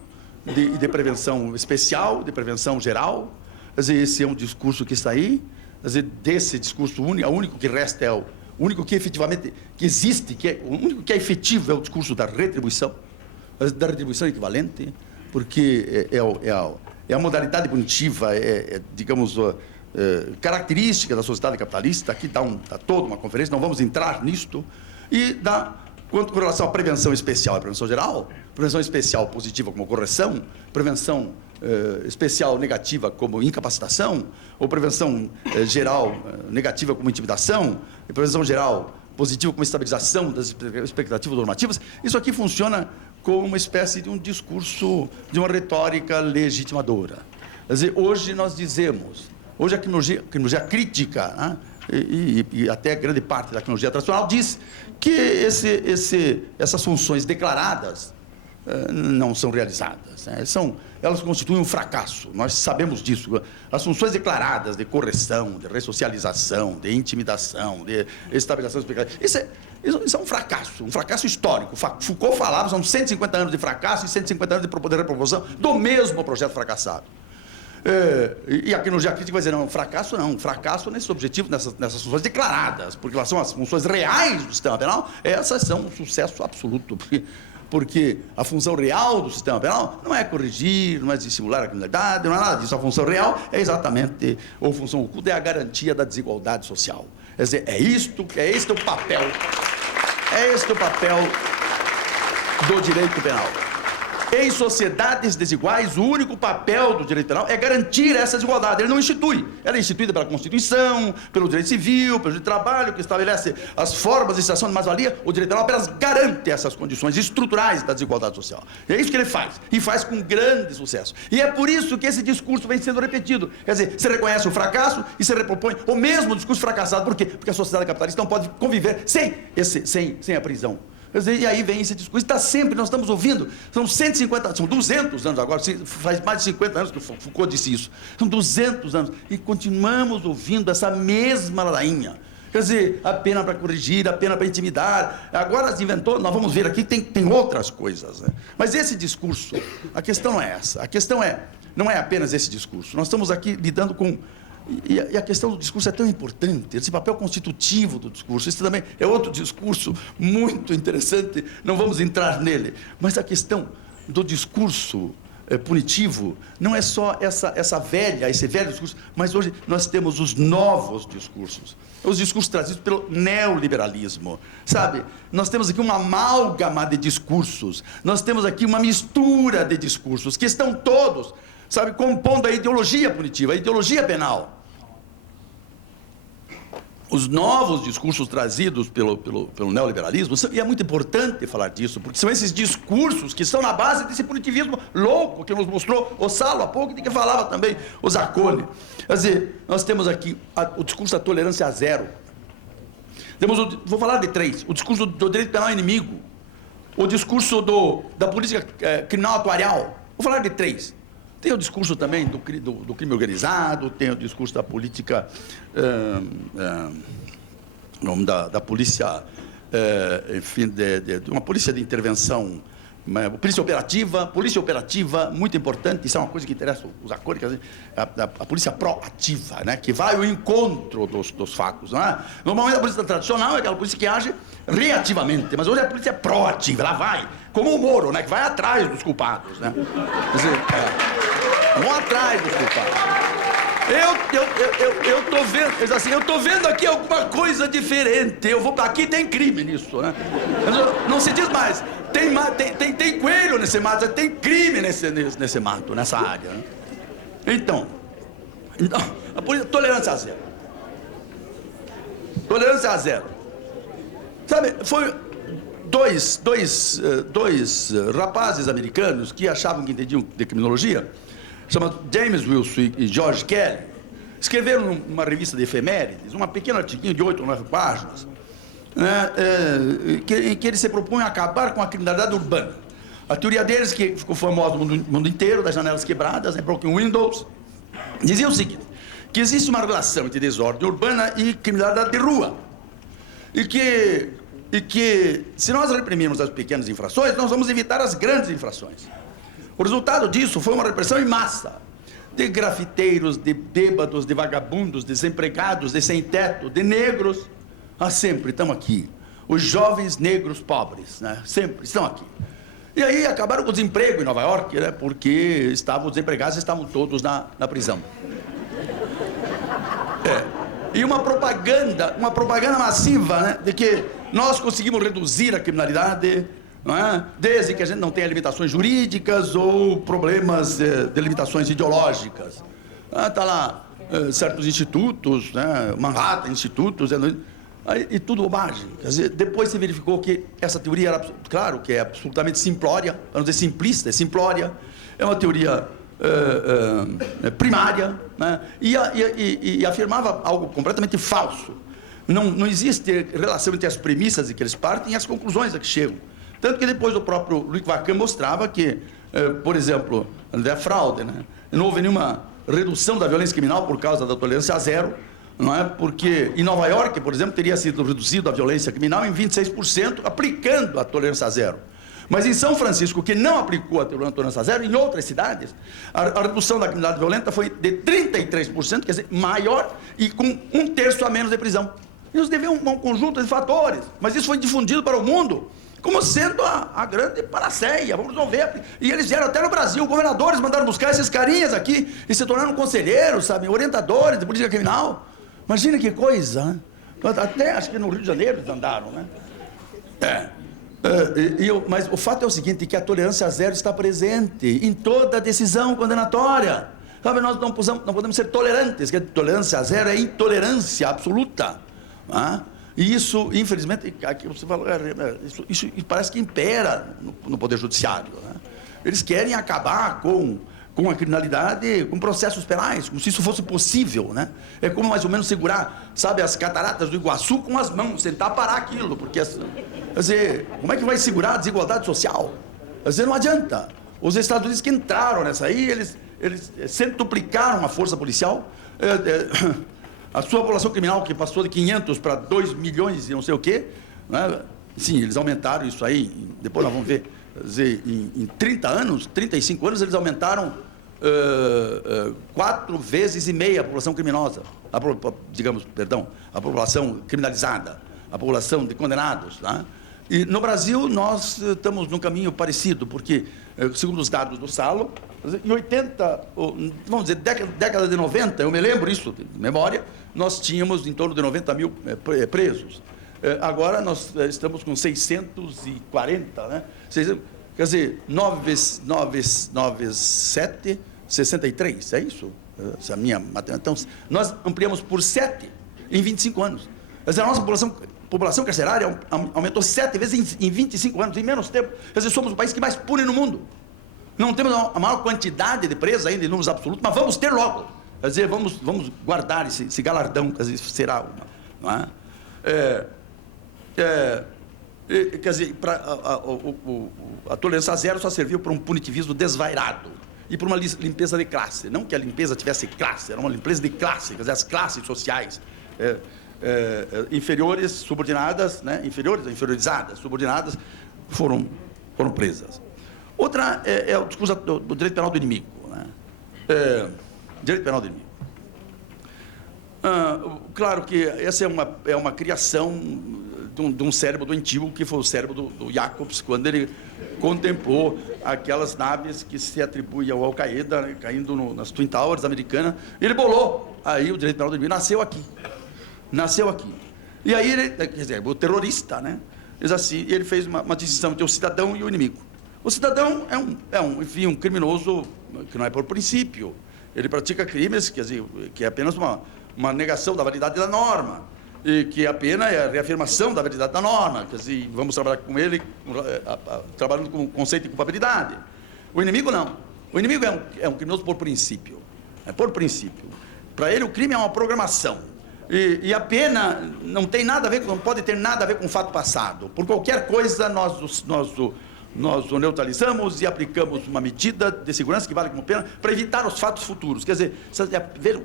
de prevenção especial, de prevenção geral. Quer dizer, esse é um discurso que está aí. Quer dizer, desse discurso, o único que resta é o único que efetivamente que existe, o único que é efetivo é o discurso da retribuição equivalente, porque é a modalidade punitiva, digamos, características da sociedade capitalista, aqui dá toda uma conferência, não vamos entrar nisto, e quanto com relação à prevenção especial e prevenção geral, prevenção especial positiva como correção, prevenção especial negativa como incapacitação, ou prevenção geral negativa como intimidação, e prevenção geral positiva como estabilização das expectativas normativas, isso aqui funciona como uma espécie de um discurso, de uma retórica legitimadora. Quer dizer, hoje nós dizemos, hoje a criminologia crítica, né, e até grande parte da criminologia tradicional diz que essas funções declaradas não são realizadas, né? Elas constituem um fracasso, nós sabemos disso. As funções declaradas de correção, de ressocialização, de intimidação, de estabilização expectativa, isso é um fracasso histórico. Foucault falava, são 150 anos de fracasso e 150 anos de reprovação do mesmo projeto fracassado. E a criminologia crítica vai dizer, não, fracasso nesses objetivos, nessas funções declaradas, porque elas são as funções reais do sistema penal, essas são um sucesso absoluto, porque a função real do sistema penal não é corrigir, não é dissimular a criminalidade, não é nada disso. A função real é exatamente, ou função oculta, é a garantia da desigualdade social. Quer dizer, é este o papel do direito penal. Em sociedades desiguais, o único papel do direito penal é garantir essa desigualdade. Ele não institui. Ela é instituída pela Constituição, pelo direito civil, pelo direito de trabalho, que estabelece as formas de extração de mais-valia. O direito penal apenas garante essas condições estruturais da desigualdade social. E é isso que ele faz. E faz com grande sucesso. E é por isso que esse discurso vem sendo repetido. Quer dizer, você reconhece o fracasso e você repropõe o mesmo discurso fracassado. Por quê? Porque a sociedade capitalista não pode conviver sem a prisão. Quer dizer, e aí vem esse discurso, está sempre, nós estamos ouvindo, são 200 anos agora, faz mais de 50 anos que o Foucault disse isso, são 200 anos, e continuamos ouvindo essa mesma ladainha. Quer dizer, a pena para corrigir, a pena para intimidar, agora se inventou, nós vamos ver aqui, tem outras coisas, né? Mas esse discurso, a questão não é essa, a questão não é apenas esse discurso, nós estamos aqui lidando com... E a questão do discurso é tão importante, esse papel constitutivo do discurso, isso também é outro discurso muito interessante, não vamos entrar nele. Mas a questão do discurso punitivo não é só esse velho discurso, mas hoje nós temos os novos discursos, os discursos trazidos pelo neoliberalismo, sabe? Nós temos aqui uma amálgama de discursos, nós temos aqui uma mistura de discursos que estão todos, sabe, compondo a ideologia punitiva, a ideologia penal. Os novos discursos trazidos pelo neoliberalismo, e é muito importante falar disso, porque são esses discursos que estão na base desse punitivismo louco que nos mostrou o Salo há pouco, de que falava também o Zaccone. Quer dizer, nós temos aqui o discurso da tolerância zero. Vou falar de 3. O discurso do direito penal inimigo, o discurso da política criminal atuarial. Vou falar de 3. Tem o discurso também do crime organizado, tem o discurso da política, da polícia, enfim, de uma polícia de intervenção, polícia operativa, muito importante, isso é uma coisa que interessa os acordos, quer dizer, a polícia proativa, né, que vai ao encontro dos fatos, não é? Normalmente a polícia tradicional é aquela polícia que age reativamente, mas hoje a polícia é proativa, ela vai, como o Moro, né, que vai atrás dos culpados, né? Quer dizer, vão atrás dos culpados. Eu tô vendo, assim, eu tô vendo aqui alguma coisa diferente. Aqui tem crime nisso, né? Não se diz mais. Tem coelho nesse mato, tem crime nesse mato, nessa área, né? Então, a polícia, tolerância a zero. Tolerância a zero. Sabe, foi dois rapazes americanos que achavam que entendiam de criminologia, chamados James Wilson e George Kelly, escreveram numa revista de efemérides, um pequeno artiguinho de 8 ou 9 páginas, né, em que eles se propõem a acabar com a criminalidade urbana. A teoria deles, que ficou famosa no mundo inteiro, das janelas quebradas, né, broken windows, dizia o seguinte, que existe uma relação entre desordem urbana e criminalidade de rua. E que se nós reprimirmos as pequenas infrações, nós vamos evitar as grandes infrações. O resultado disso foi uma repressão em massa de grafiteiros, de bêbados, de vagabundos, de desempregados, de sem-teto, de negros. Sempre estão aqui. Os jovens negros pobres, né? Sempre estão aqui. E aí acabaram com o desemprego em Nova York, né? Porque os desempregados estavam todos na prisão. E uma propaganda massiva, né, de que nós conseguimos reduzir a criminalidade, não é? Desde que a gente não tenha limitações jurídicas ou problemas de limitações ideológicas. Tá lá certos institutos, né, Manhattan Institutos, e tudo bobagem. Quer dizer, depois se verificou que essa teoria era, claro, que é absolutamente simplória, para não dizer simplista, é simplória, é uma teoria primária, né, e afirmava algo completamente falso. Não existe relação entre as premissas de que eles partem e as conclusões a que chegam. Tanto que depois o próprio Luc Vacan mostrava que, por exemplo, a fraude, né, não houve nenhuma redução da violência criminal por causa da tolerância zero, não é? Porque em Nova York, por exemplo, teria sido reduzido a violência criminal em 26%, aplicando a tolerância zero. Mas em São Francisco, que não aplicou a tolerância zero, em outras cidades, a redução da criminalidade violenta foi de 33%, quer dizer, maior e com 1/3 a menos de prisão. Isso deve a um conjunto de fatores, mas isso foi difundido para o mundo como sendo a grande panaceia, vamos resolver. E eles vieram até no Brasil, governadores mandaram buscar esses carinhas aqui e se tornaram conselheiros, sabe, orientadores de política criminal. Imagina que coisa, né? Até acho que no Rio de Janeiro eles andaram, né? Mas o fato é o seguinte, que a tolerância zero está presente em toda decisão condenatória. Sabe, nós não podemos ser tolerantes, que a tolerância zero é intolerância absoluta. Né? E isso, infelizmente, aqui você falou, isso parece que impera no Poder Judiciário. Né? Eles querem acabar com a criminalidade, com processos penais, como se isso fosse possível, né? É como mais ou menos segurar, sabe, as cataratas do Iguaçu com as mãos, tentar parar aquilo, porque, quer dizer, como é que vai segurar a desigualdade social? Quer dizer, não adianta. Os Estados Unidos que entraram nessa aí, eles centuplicaram a força policial, a sua população criminal, que passou de 500 para 2 milhões e não sei o quê, né? Sim, eles aumentaram isso aí, depois nós vamos ver, quer dizer, em 30 anos, 35 anos, eles aumentaram 4,5 vezes a população criminosa, a população criminalizada, a população de condenados, tá? E no Brasil nós estamos num caminho parecido, porque, segundo os dados do Salo, em 80, vamos dizer, década de 90, eu me lembro isso de memória, nós tínhamos em torno de 90 mil presos. Agora nós estamos com 640, né? Quer dizer, 9 vezes 7, 63, é isso? Essa é a minha matemática. Então, nós ampliamos por 7 em 25 anos. Quer dizer, a nossa população carcerária aumentou 7 vezes em 25 anos, em menos tempo. Quer dizer, somos o país que mais pune no mundo. Não temos a maior quantidade de presos ainda em números absolutos, mas vamos ter logo. Quer dizer, vamos guardar esse galardão, quer dizer, isso será uma, não é? Quer dizer, a tolerância zero só serviu para um punitivismo desvairado e para uma limpeza de classe. Não que a limpeza tivesse classe, era uma limpeza de classe, quer dizer, as classes sociais inferiores, subordinadas, né, inferiores, inferiorizadas, subordinadas, foram presas. Outra é o discurso do direito penal do inimigo. Né? Direito penal do inimigo. Claro que essa é uma criação de um cérebro doentio, que foi o cérebro do Jacobs, quando ele contemplou aquelas naves que se atribuíam ao Al-Qaeda, né, caindo nas Twin Towers americanas. Ele bolou. Aí o direito penal do inimigo nasceu aqui. E aí ele, quer dizer, o terrorista, né? Assim, ele fez uma distinção entre o cidadão e o inimigo. O cidadão enfim, um criminoso que não é por princípio. Ele pratica crimes, quer dizer, que é apenas uma negação da validade da norma. E que a pena é a reafirmação da validade da norma. Quer dizer, vamos trabalhar com ele, trabalhando com o conceito de culpabilidade. O inimigo não. O inimigo é um criminoso por princípio. É por princípio. Para ele, o crime é uma programação. E a pena não pode ter nada a ver com o fato passado. Por qualquer coisa, nós o neutralizamos e aplicamos uma medida de segurança que vale como pena para evitar os fatos futuros. Quer dizer,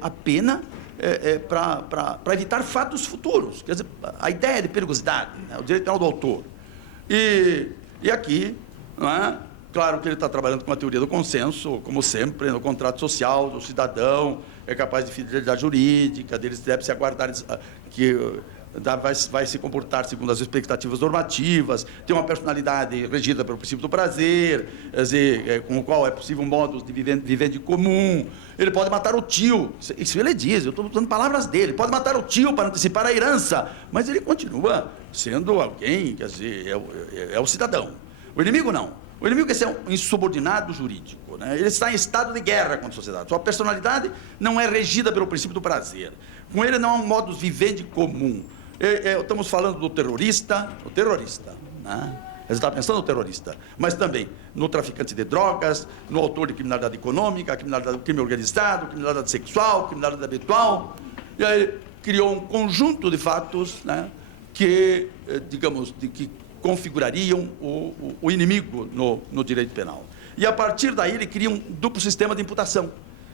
a pena para evitar fatos futuros. Quer dizer, a ideia de perigosidade, né? O direito penal do autor. E aqui, não é? Claro que ele está trabalhando com a teoria do consenso, como sempre, no contrato social do cidadão, é capaz de fidelidade jurídica, deles deve-se aguardar que vai se comportar segundo as expectativas normativas, tem uma personalidade regida pelo princípio do prazer, quer dizer, com o qual é possível um modo de viver de comum. Ele pode matar o tio, isso ele diz, eu estou usando palavras dele, pode matar o tio para antecipar a herança, mas ele continua sendo alguém, quer dizer, é o cidadão. O inimigo não. O inimigo é um insubordinado jurídico, né? Ele está em estado de guerra contra a sociedade. Sua personalidade não é regida pelo princípio do prazer. Com ele não há um modus vivendi comum. Estamos falando do terrorista, né? Você está pensando no terrorista, mas também no traficante de drogas, no autor de criminalidade econômica, criminalidade do crime organizado, criminalidade sexual, criminalidade habitual. E aí criou um conjunto de fatos, né, que, digamos, que configurariam o inimigo no direito penal. E a partir daí ele cria um duplo sistema de imputação.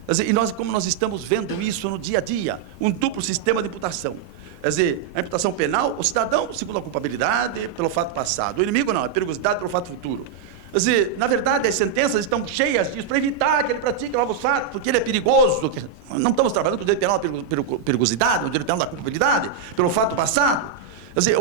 E como nós estamos vendo isso no dia a dia, um duplo sistema de imputação. Quer dizer, a imputação penal, o cidadão, segundo a culpabilidade, pelo fato passado. O inimigo não, é perigosidade pelo fato futuro. Quer dizer, na verdade, as sentenças estão cheias disso, para evitar que ele pratique novos fatos, porque ele é perigoso. Não estamos trabalhando com o direito penal pela perigosidade, o direito penal da culpabilidade, pelo fato passado. Quer dizer,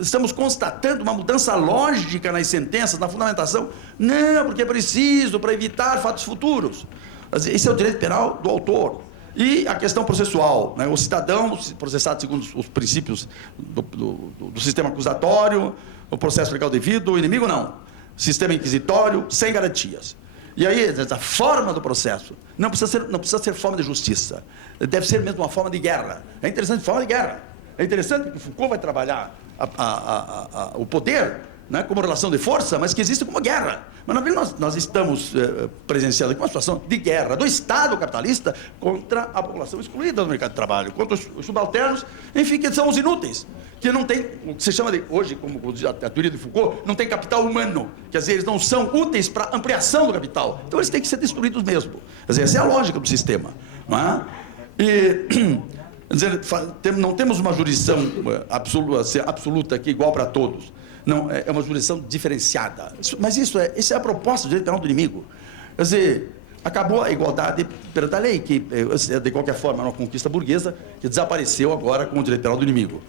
estamos constatando uma mudança lógica nas sentenças, na fundamentação. Não, porque é preciso para evitar fatos futuros. Quer dizer, esse é o direito penal do autor. E a questão processual, né? O cidadão processado segundo os princípios do sistema acusatório, o processo legal devido, o inimigo não. Sistema inquisitório, sem garantias. E aí, a forma do processo não precisa ser forma de justiça. Deve ser mesmo uma forma de guerra. É interessante, forma de guerra. É interessante que Foucault vai trabalhar o poder, né, como relação de força, mas que existe como guerra. Mas na verdade nós estamos presenciando aqui uma situação de guerra do Estado capitalista contra a população excluída do mercado de trabalho, contra os subalternos, enfim, que são os inúteis, que não tem, o que se chama de, hoje, como a teoria de Foucault, não tem capital humano, quer dizer, eles não são úteis para ampliação do capital, então eles têm que ser destruídos mesmo. Quer dizer, essa é a lógica do sistema, não é? E, quer dizer, não temos uma jurisdição absoluta aqui igual para todos. Não, é uma jurisdição diferenciada. Mas isso é a proposta do direito penal do inimigo. Quer dizer, acabou a igualdade perante a lei, que de qualquer forma é uma conquista burguesa que desapareceu agora com o direito penal do inimigo.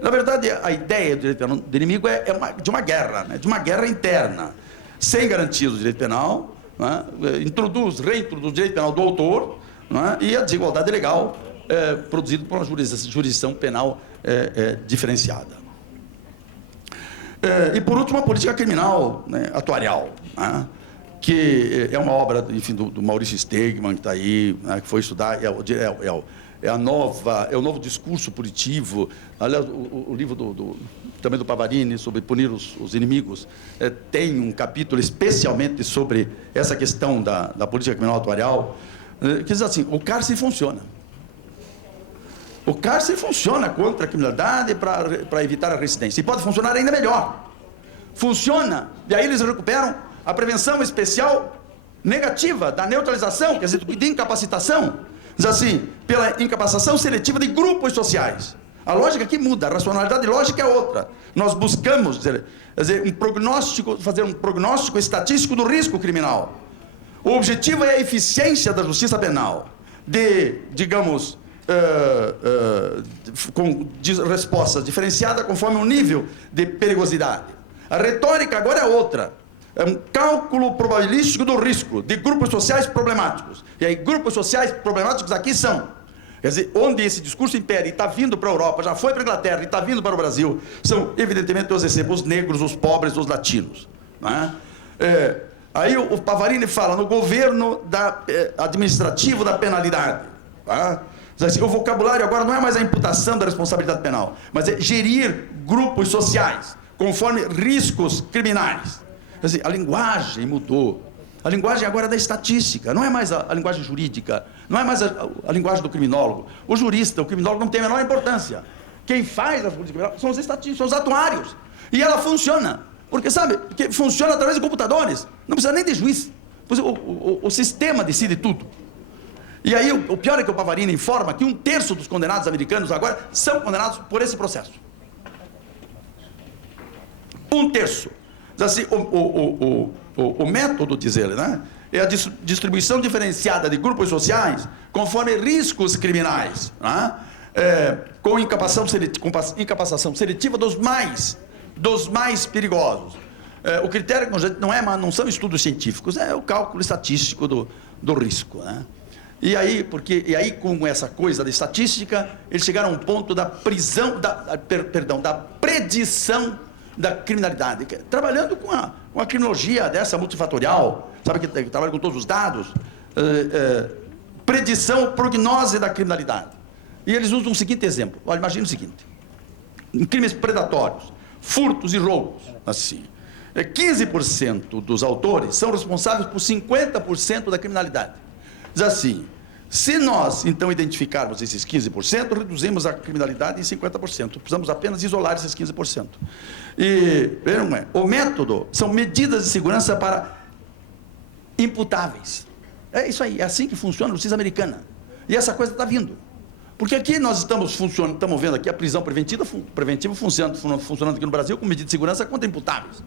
Na verdade, a ideia do direito penal do inimigo é de uma guerra, né? De uma guerra interna, sem garantias do direito penal, né? Reintroduz o direito penal do autor, né? E a desigualdade legal produzida por uma jurisdição penal diferenciada. E, por último, a política criminal, né, atuarial, né, que é uma obra, enfim, do Maurício Stegman, que está aí, né, que foi estudar, é o novo discurso punitivo. Aliás, o livro também do Pavarini, sobre punir os inimigos, tem um capítulo especialmente sobre essa questão da política criminal atuarial, que diz assim: o cárcere funciona. O cárcere funciona contra a criminalidade para evitar a reincidência. E pode funcionar ainda melhor. Funciona, e aí eles recuperam a prevenção especial negativa da neutralização, quer dizer, de incapacitação. Diz assim, pela incapacitação seletiva de grupos sociais. A lógica aqui muda, a racionalidade lógica é outra. Nós buscamos fazer um prognóstico estatístico do risco criminal. O objetivo é a eficiência da justiça penal, digamos, com respostas diferenciadas conforme o nível de perigosidade. A retórica agora é outra. É um cálculo probabilístico do risco de grupos sociais problemáticos. E aí, grupos sociais problemáticos aqui são, quer dizer, onde esse discurso impera e está vindo para a Europa, já foi para a Inglaterra e está vindo para o Brasil, são, evidentemente, os negros, os pobres, os latinos. Não é? Aí o Pavarini fala no governo administrativo da penalidade. Tá? Assim, o vocabulário agora não é mais a imputação da responsabilidade penal, mas é gerir grupos sociais conforme riscos criminais. Quer dizer, a linguagem mudou. A linguagem agora é da estatística, não é mais a linguagem jurídica, não é mais a linguagem do criminólogo. O jurista, o criminólogo não tem a menor importância. Quem faz a política criminal são os estatísticos, são os atuários. E ela funciona, porque sabe, porque funciona através de computadores, não precisa nem de juiz. O sistema decide tudo. E aí o pior é que o Pavarini informa que 1/3 dos condenados americanos agora são condenados por esse processo. 1/3. Assim, o método, diz ele, né, é a distribuição diferenciada de grupos sociais conforme riscos criminais. Né? com incapacitação seletiva dos mais perigosos. O critério não são estudos científicos, é o cálculo estatístico do risco, né? E aí, com essa coisa da estatística, eles chegaram a um ponto da predição da criminalidade, trabalhando com a criminologia dessa multifatorial, sabe, que trabalha com todos os dados, predição, prognose da criminalidade. E eles usam o seguinte exemplo. Olha, imagina o seguinte: em crimes predatórios, furtos e roubos, assim, 15% dos autores são responsáveis por 50% da criminalidade. Diz assim: se nós, então, identificarmos esses 15%, reduzimos a criminalidade em 50%. Precisamos apenas isolar esses 15%. E, o método são medidas de segurança para imputáveis. É isso aí, é assim que funciona a justiça americana. E essa coisa está vindo. Porque aqui nós estamos vendo aqui a prisão preventiva funcionando aqui no Brasil com medida de segurança contra imputáveis.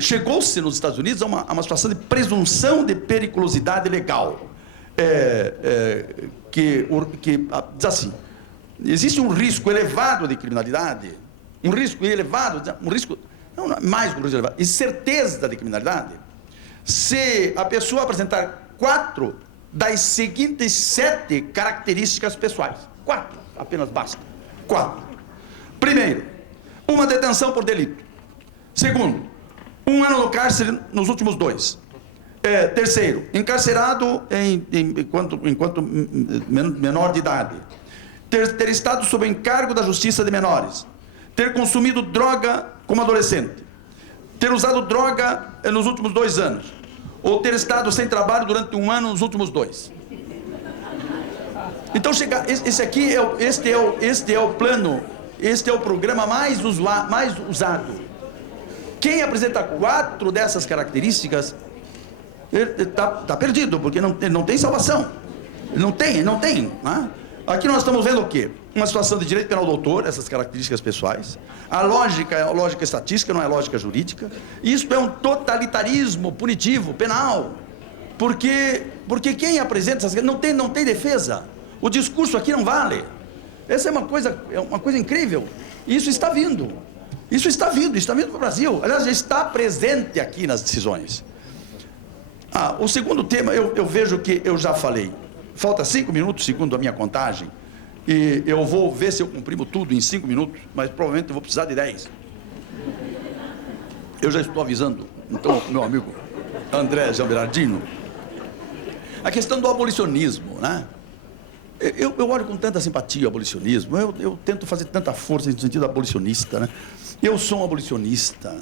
Chegou-se nos Estados Unidos a uma situação de presunção de periculosidade legal. Que diz assim: existe um risco elevado de criminalidade, não, mais que um risco elevado, e certeza de criminalidade, se a pessoa apresentar 4 das seguintes 7 características pessoais. 4, apenas basta. 4. Primeiro, uma detenção por delito. Segundo, 1 ano no cárcere nos últimos 2. Terceiro, encarcerado enquanto menor de idade. Ter estado sob encargo da justiça de menores. Ter consumido droga como adolescente. Ter usado droga nos últimos 2 anos. Ou ter estado sem trabalho durante 1 ano nos últimos 2. Então, este é o plano, este é o programa mais usado. Quem apresenta 4 dessas características está perdido, porque não tem salvação. Não tem. Né? Aqui nós estamos vendo o quê? Uma situação de direito penal do autor, essas características pessoais. A lógica é a lógica estatística, não é a lógica jurídica. Isso é um totalitarismo punitivo, penal. Porque quem apresenta essas não tem defesa. O discurso aqui não vale. Essa é uma coisa incrível. Isso está vindo. Isso está vindo para o Brasil. Aliás, já está presente aqui nas decisões. O segundo tema, eu vejo que eu já falei. Falta 5 minutos, segundo a minha contagem, e eu vou ver se eu comprimo tudo em 5 minutos, mas provavelmente eu vou precisar de 10. Eu já estou avisando, então, meu amigo André Gianberardino, a questão do abolicionismo, né? Eu olho com tanta simpatia o abolicionismo, eu tento fazer tanta força no sentido abolicionista, né? Eu sou um abolicionista,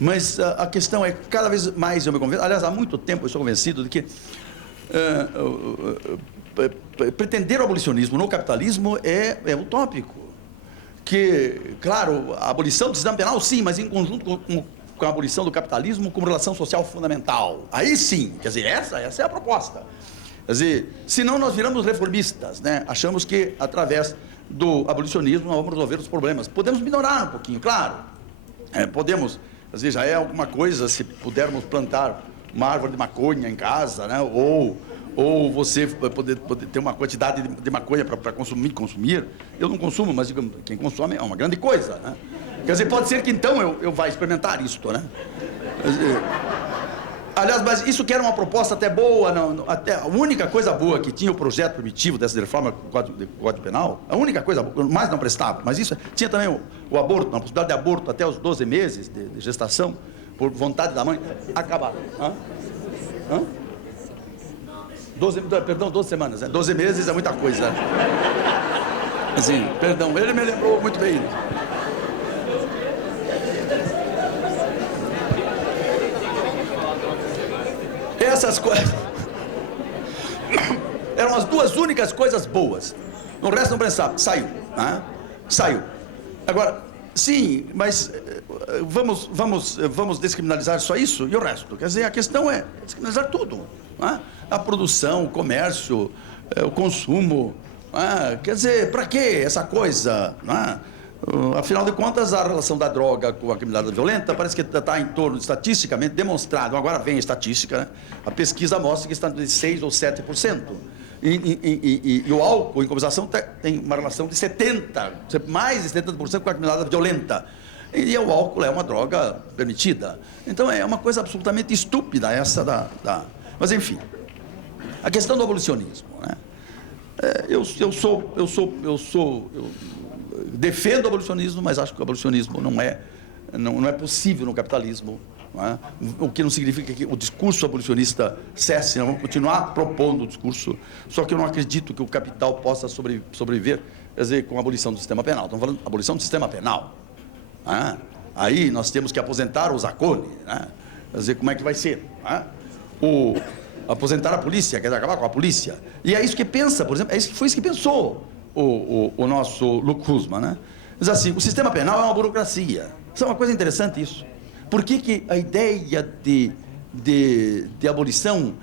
mas a questão é, cada vez mais eu me convenço, aliás, há muito tempo eu estou convencido de que pretender o abolicionismo no capitalismo é utópico. Que, claro, a abolição do sistema penal, sim, mas em conjunto com a abolição do capitalismo como relação social fundamental. Aí sim, quer dizer, essa é a proposta. Quer dizer, senão nós viramos reformistas, né? Achamos que, através do abolicionismo, nós vamos resolver os problemas. Podemos melhorar um pouquinho, claro. Podemos, às vezes já é alguma coisa, se pudermos plantar uma árvore de maconha em casa, né? Ou você poder ter uma quantidade de maconha para consumir. Eu não consumo, mas digamos, quem consome é uma grande coisa, né? Quer dizer, pode ser que então eu vá experimentar isto, né? Quer dizer, aliás, mas isso que era uma proposta até boa, até a única coisa boa que tinha o projeto primitivo dessa reforma do Código Penal, a única coisa, mais não prestava, mas isso tinha também o aborto, a possibilidade de aborto até os 12 meses de gestação, por vontade da mãe, acabar. 12 semanas, né? 12 meses é muita coisa. Assim, perdão, ele me lembrou muito bem. Essas coisas eram as 2 únicas coisas boas. O resto não pensava. Saiu, né? Saiu. Agora, sim, mas vamos descriminalizar só isso e o resto. Quer dizer, a questão é descriminalizar tudo, né? A produção, o comércio, o consumo. Quer dizer, para que essa coisa, né? Afinal de contas, a relação da droga com a criminalidade violenta parece que está em torno, estatisticamente demonstrado, agora vem a estatística, né? A pesquisa mostra que está de 6% ou 7%. E o álcool, em compensação, tem uma relação de 70%, mais de 70% com a criminalidade violenta. E o álcool é uma droga permitida. Então é uma coisa absolutamente estúpida essa Mas enfim, a questão do abolicionismo, né? Eu defendo o abolicionismo, mas acho que o abolicionismo não é possível no capitalismo. Não é? O que não significa que o discurso abolicionista cesse, nós vamos continuar propondo o discurso, só que eu não acredito que o capital possa sobreviver, quer dizer, com a abolição do sistema penal. Estamos falando de abolição do sistema penal. Não é? Aí nós temos que aposentar o Zacconi, né? Quer dizer, como é que vai ser? Não é? Aposentar a polícia, quer dizer, acabar com a polícia. E é isso que pensa, por exemplo, foi isso que pensou o nosso Luc Husmann, né? Diz assim, o sistema penal é uma burocracia. Isso é uma coisa interessante isso. Por que a ideia de abolição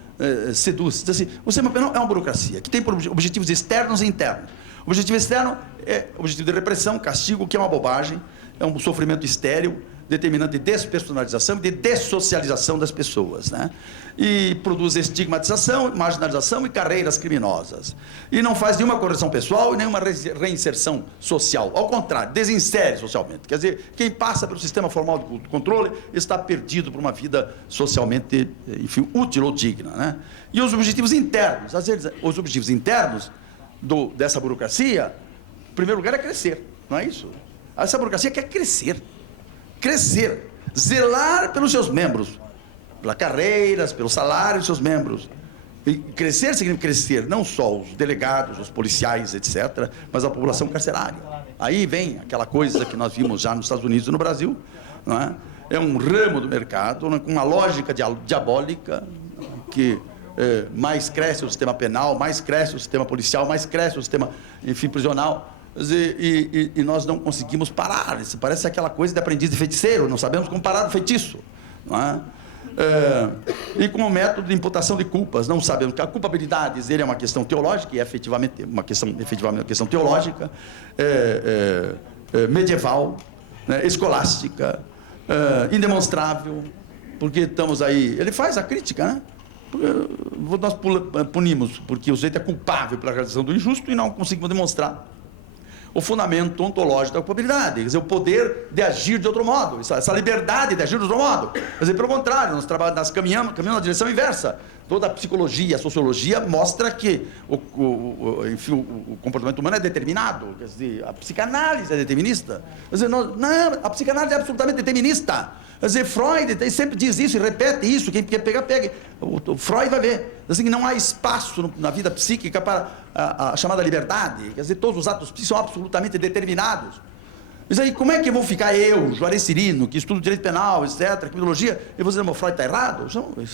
seduz? Diz assim, o sistema penal é uma burocracia, que tem por objetivos externos e internos. O objetivo externo é o objetivo de repressão, castigo, que é uma bobagem, é um sofrimento estéril, determinante de despersonalização e de dessocialização das pessoas, né? E produz estigmatização, marginalização e carreiras criminosas. E não faz nenhuma correção pessoal e nenhuma reinserção social. Ao contrário, desinsere socialmente. Quer dizer, quem passa pelo sistema formal de controle está perdido por uma vida socialmente, enfim, útil ou digna, né? E os objetivos internos, às vezes, os objetivos internos dessa burocracia, em primeiro lugar, é crescer, não é isso? Essa burocracia quer crescer. Crescer, zelar pelos seus membros, pelas carreiras, pelo salário dos seus membros. E crescer significa crescer não só os delegados, os policiais, etc., mas a população carcerária. Aí vem aquela coisa que nós vimos já nos Estados Unidos e no Brasil, não é? É um ramo do mercado com uma lógica diabólica que mais cresce o sistema penal, mais cresce o sistema policial, mais cresce o sistema, enfim, prisional. E nós não conseguimos parar. Isso parece aquela coisa de aprendiz de feiticeiro, não sabemos como parar do feitiço, não é? E com o método de imputação de culpas, não sabemos que a culpabilidade dele é uma questão teológica, e é efetivamente uma questão teológica, medieval, né, escolástica, indemonstrável, porque estamos aí. Ele faz a crítica, né? Nós punimos porque o sujeito é culpável pela realização do injusto e não conseguimos demonstrar o fundamento ontológico da culpabilidade, quer dizer, o poder de agir de outro modo, essa liberdade de agir de outro modo. Quer dizer, pelo contrário, nós caminhamos na direção inversa. Toda a psicologia, a sociologia mostra que enfim, o comportamento humano é determinado, quer dizer, a psicanálise é determinista. Quer dizer, não, a psicanálise é absolutamente determinista. Quer dizer, Freud sempre diz isso e repete isso, quem quer pegar, pegue. O Freud vai ver. Assim, que não há espaço na vida psíquica para a chamada liberdade. Quer dizer, todos os atos psíquicos são absolutamente determinados. Mas aí, como é que eu vou ficar eu, Juarez Cirino, que estudo direito penal, etc., criminologia, e vou dizer, meu Freud está errado?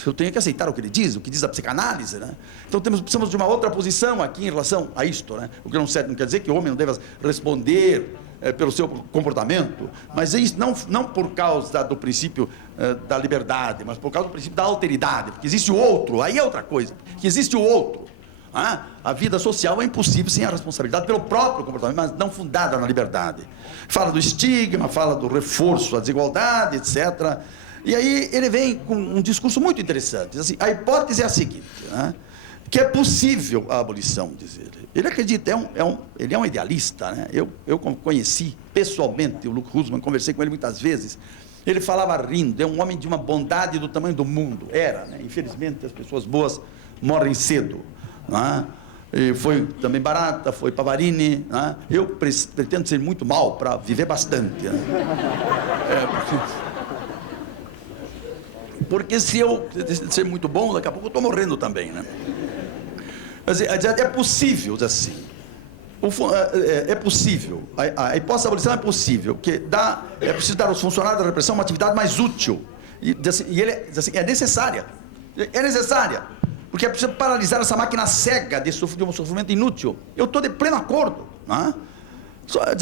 Eu tenho que aceitar o que ele diz, o que diz a psicanálise, né? Então precisamos de uma outra posição aqui em relação a isto, né? O que não quer dizer que o homem não deva responder pelo seu comportamento, mas isso não por causa do princípio da liberdade, mas por causa do princípio da alteridade, porque existe o outro, aí é outra coisa, que existe o outro. A vida social é impossível sem a responsabilidade pelo próprio comportamento, mas não fundada na liberdade. Fala do estigma, fala do reforço à desigualdade, etc. E aí ele vem com um discurso muito interessante. Diz assim, a hipótese é a seguinte, né? Que é possível a abolição, diz ele. Ele acredita, ele é um idealista, né? Eu conheci pessoalmente o Luc Husmann, conversei com ele muitas vezes. Ele falava rindo, é um homem de uma bondade do tamanho do mundo. Era, né? Infelizmente, as pessoas boas morrem cedo. E foi também Barata, foi Pavarini, né? Eu pretendo ser muito mal para viver bastante, né? Porque se eu ser muito bom, daqui a pouco eu estou morrendo também, né? É possível, assim. É possível, a hipótese da abolição é possível, é preciso dar aos funcionários da repressão uma atividade mais útil. E ele é necessária. É necessária. Porque é preciso paralisar essa máquina cega de um sofrimento inútil. Eu estou de pleno acordo, né?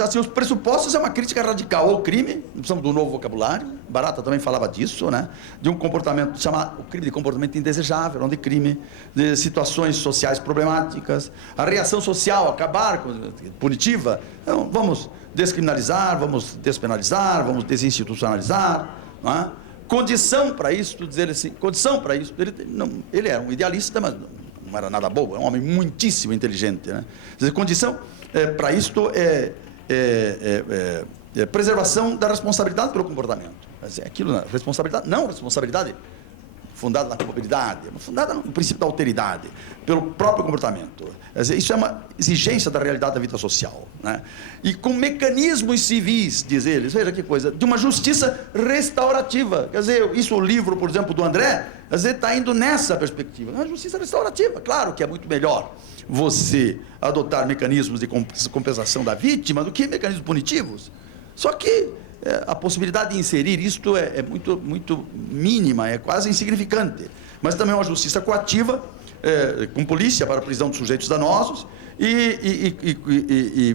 Assim, os pressupostos é uma crítica radical ao crime, precisamos de um novo vocabulário. Barata também falava disso, né? De um comportamento chamado o crime de comportamento indesejável, não de crime, de situações sociais problemáticas, a reação social, acabar com punitiva. Então, vamos descriminalizar, vamos despenalizar, vamos desinstitucionalizar, não é? Condição para isso, dizer assim, condição para isso, ele era um idealista, mas não era nada bobo, é um homem muitíssimo inteligente, né? Quer dizer, condição para isto preservação da responsabilidade pelo comportamento. Quer dizer, aquilo, responsabilidade, não responsabilidade fundada na culpabilidade, fundada no princípio da alteridade, pelo próprio comportamento. Quer dizer, isso é uma exigência da realidade da vida social, né? E com mecanismos civis, diz eles, veja que coisa, de uma justiça restaurativa. Quer dizer, isso o livro, por exemplo, do André, quer dizer, está indo nessa perspectiva. Uma justiça restaurativa, claro que é muito melhor você adotar mecanismos de compensação da vítima do que mecanismos punitivos. Só que a possibilidade de inserir isto é muito mínima, é quase insignificante. Mas também é uma justiça coativa, com polícia para a prisão de sujeitos danosos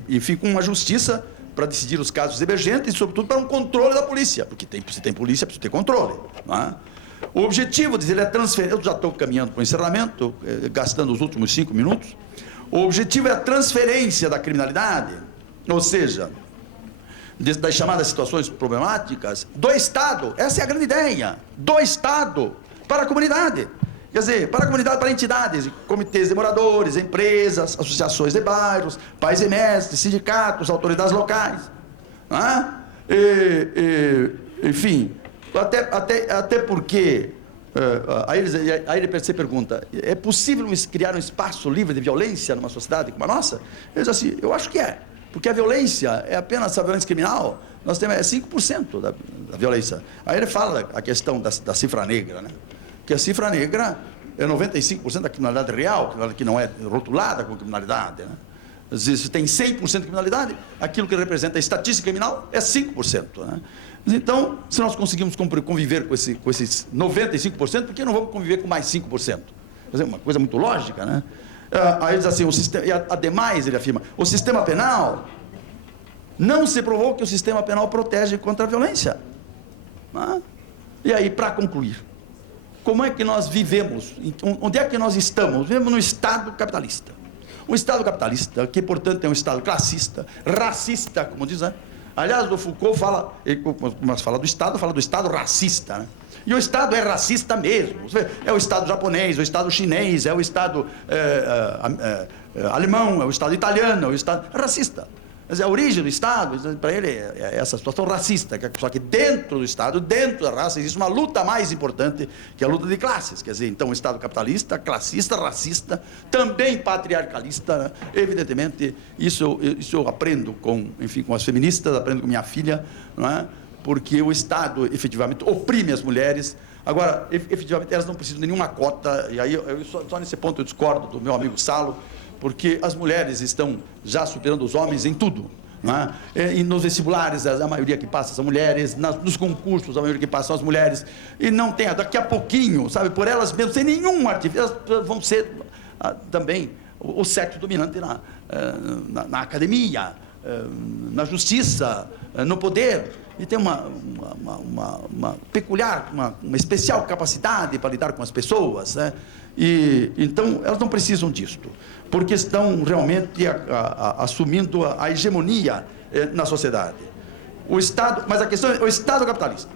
enfim, com uma justiça para decidir os casos emergentes e, sobretudo, para um controle da polícia, porque se tem polícia, precisa ter controle, não é? O objetivo, diz ele, é transferir. Eu já estou caminhando para o encerramento, gastando os últimos 5 minutos. O objetivo é a transferência da criminalidade, ou seja, das chamadas situações problemáticas, do Estado, essa é a grande ideia, do Estado para a comunidade. Quer dizer, para a comunidade, para entidades, comitês de moradores, empresas, associações de bairros, pais e mestres, sindicatos, autoridades locais. Não é? Enfim, até porque, aí você pergunta, é possível criar um espaço livre de violência numa sociedade como a nossa? Eu digo assim, eu acho que é. Porque a violência é apenas a violência criminal, nós temos 5% da violência. Aí ele fala a questão da cifra negra, né? Que a cifra negra é 95% da criminalidade real, que não é rotulada como criminalidade, né? Às vezes, se tem 100% de criminalidade, aquilo que representa a estatística criminal é 5%, né? Então, se nós conseguimos conviver com esses 95%, por que não vamos conviver com mais 5%? Quer dizer, uma coisa muito lógica, né? Aí ele diz assim, ademais, ele afirma, o sistema penal, não se provou que o sistema penal protege contra a violência. Né? E aí, para concluir, como é que nós vivemos? Onde é que nós estamos? Vivemos num Estado capitalista. Um Estado capitalista, que, portanto, é um Estado classista, racista, como diz, né? Aliás, o Foucault fala do Estado racista, né? E o Estado é racista mesmo. É o Estado japonês, é o Estado chinês, é o Estado alemão, é o Estado italiano, é o Estado racista. Mas a origem do Estado, para ele, é essa situação racista. Só que dentro do Estado, dentro da raça, existe uma luta mais importante, que é a luta de classes. Quer dizer, então, o Estado capitalista, classista, racista, também patriarcalista, né? Evidentemente, isso eu aprendo com as feministas, aprendo com minha filha, não é? Porque o Estado, efetivamente, oprime as mulheres. Agora, efetivamente, elas não precisam de nenhuma cota, e aí, só nesse ponto eu discordo do meu amigo Salo, porque as mulheres estão já superando os homens em tudo. Não é? E nos vestibulares, a maioria que passa são mulheres, nos concursos, a maioria que passa são as mulheres, e não tem, daqui a pouquinho, sabe, por elas mesmas, sem nenhum artifício, elas vão ser também o sexo dominante na academia, na justiça, no poder, e tem uma peculiar, uma especial capacidade para lidar com as pessoas, né? E então elas não precisam disto, porque estão realmente assumindo a hegemonia na sociedade. O Estado, mas a questão é o Estado capitalista.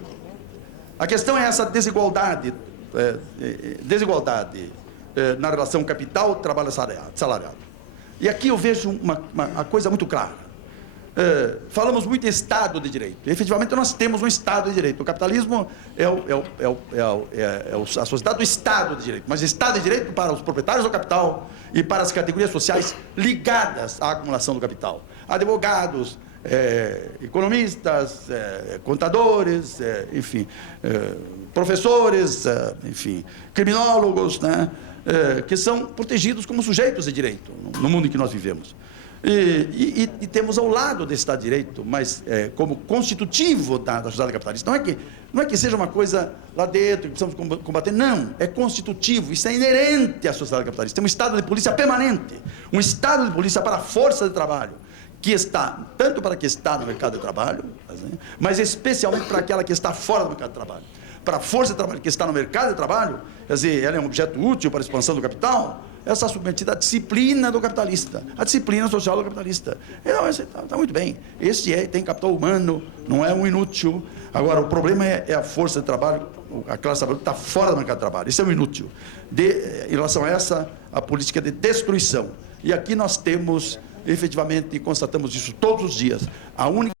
A questão é essa desigualdade na relação capital-trabalho salariado. E aqui eu vejo uma coisa muito clara. Falamos muito em Estado de Direito. E, efetivamente, nós temos um Estado de Direito. O capitalismo é a sociedade do Estado de Direito. Mas Estado de Direito para os proprietários do capital e para as categorias sociais ligadas à acumulação do capital. Advogados, economistas, contadores, enfim, professores, enfim, criminólogos, né? Que são protegidos como sujeitos de direito no mundo em que nós vivemos. E temos ao lado desse Estado de Direito, mas como constitutivo da sociedade capitalista. Não é que seja uma coisa lá dentro que precisamos combater, não, é constitutivo, isso é inerente à sociedade capitalista. Tem um Estado de polícia permanente, um Estado de polícia para a força de trabalho, que está, tanto para que está no mercado de trabalho, mas especialmente para aquela que está fora do mercado de trabalho. Para a força de trabalho que está no mercado de trabalho, quer dizer, ela é um objeto útil para a expansão do capital, ela está submetida à disciplina do capitalista, à disciplina social do capitalista. Então, está muito bem. Tem capital humano, não é um inútil. Agora, o problema é a força de trabalho, a classe trabalhadora está fora do mercado de trabalho. Isso é um inútil. Em relação a essa, a política de destruição. E aqui nós temos, efetivamente, e constatamos isso todos os dias, a única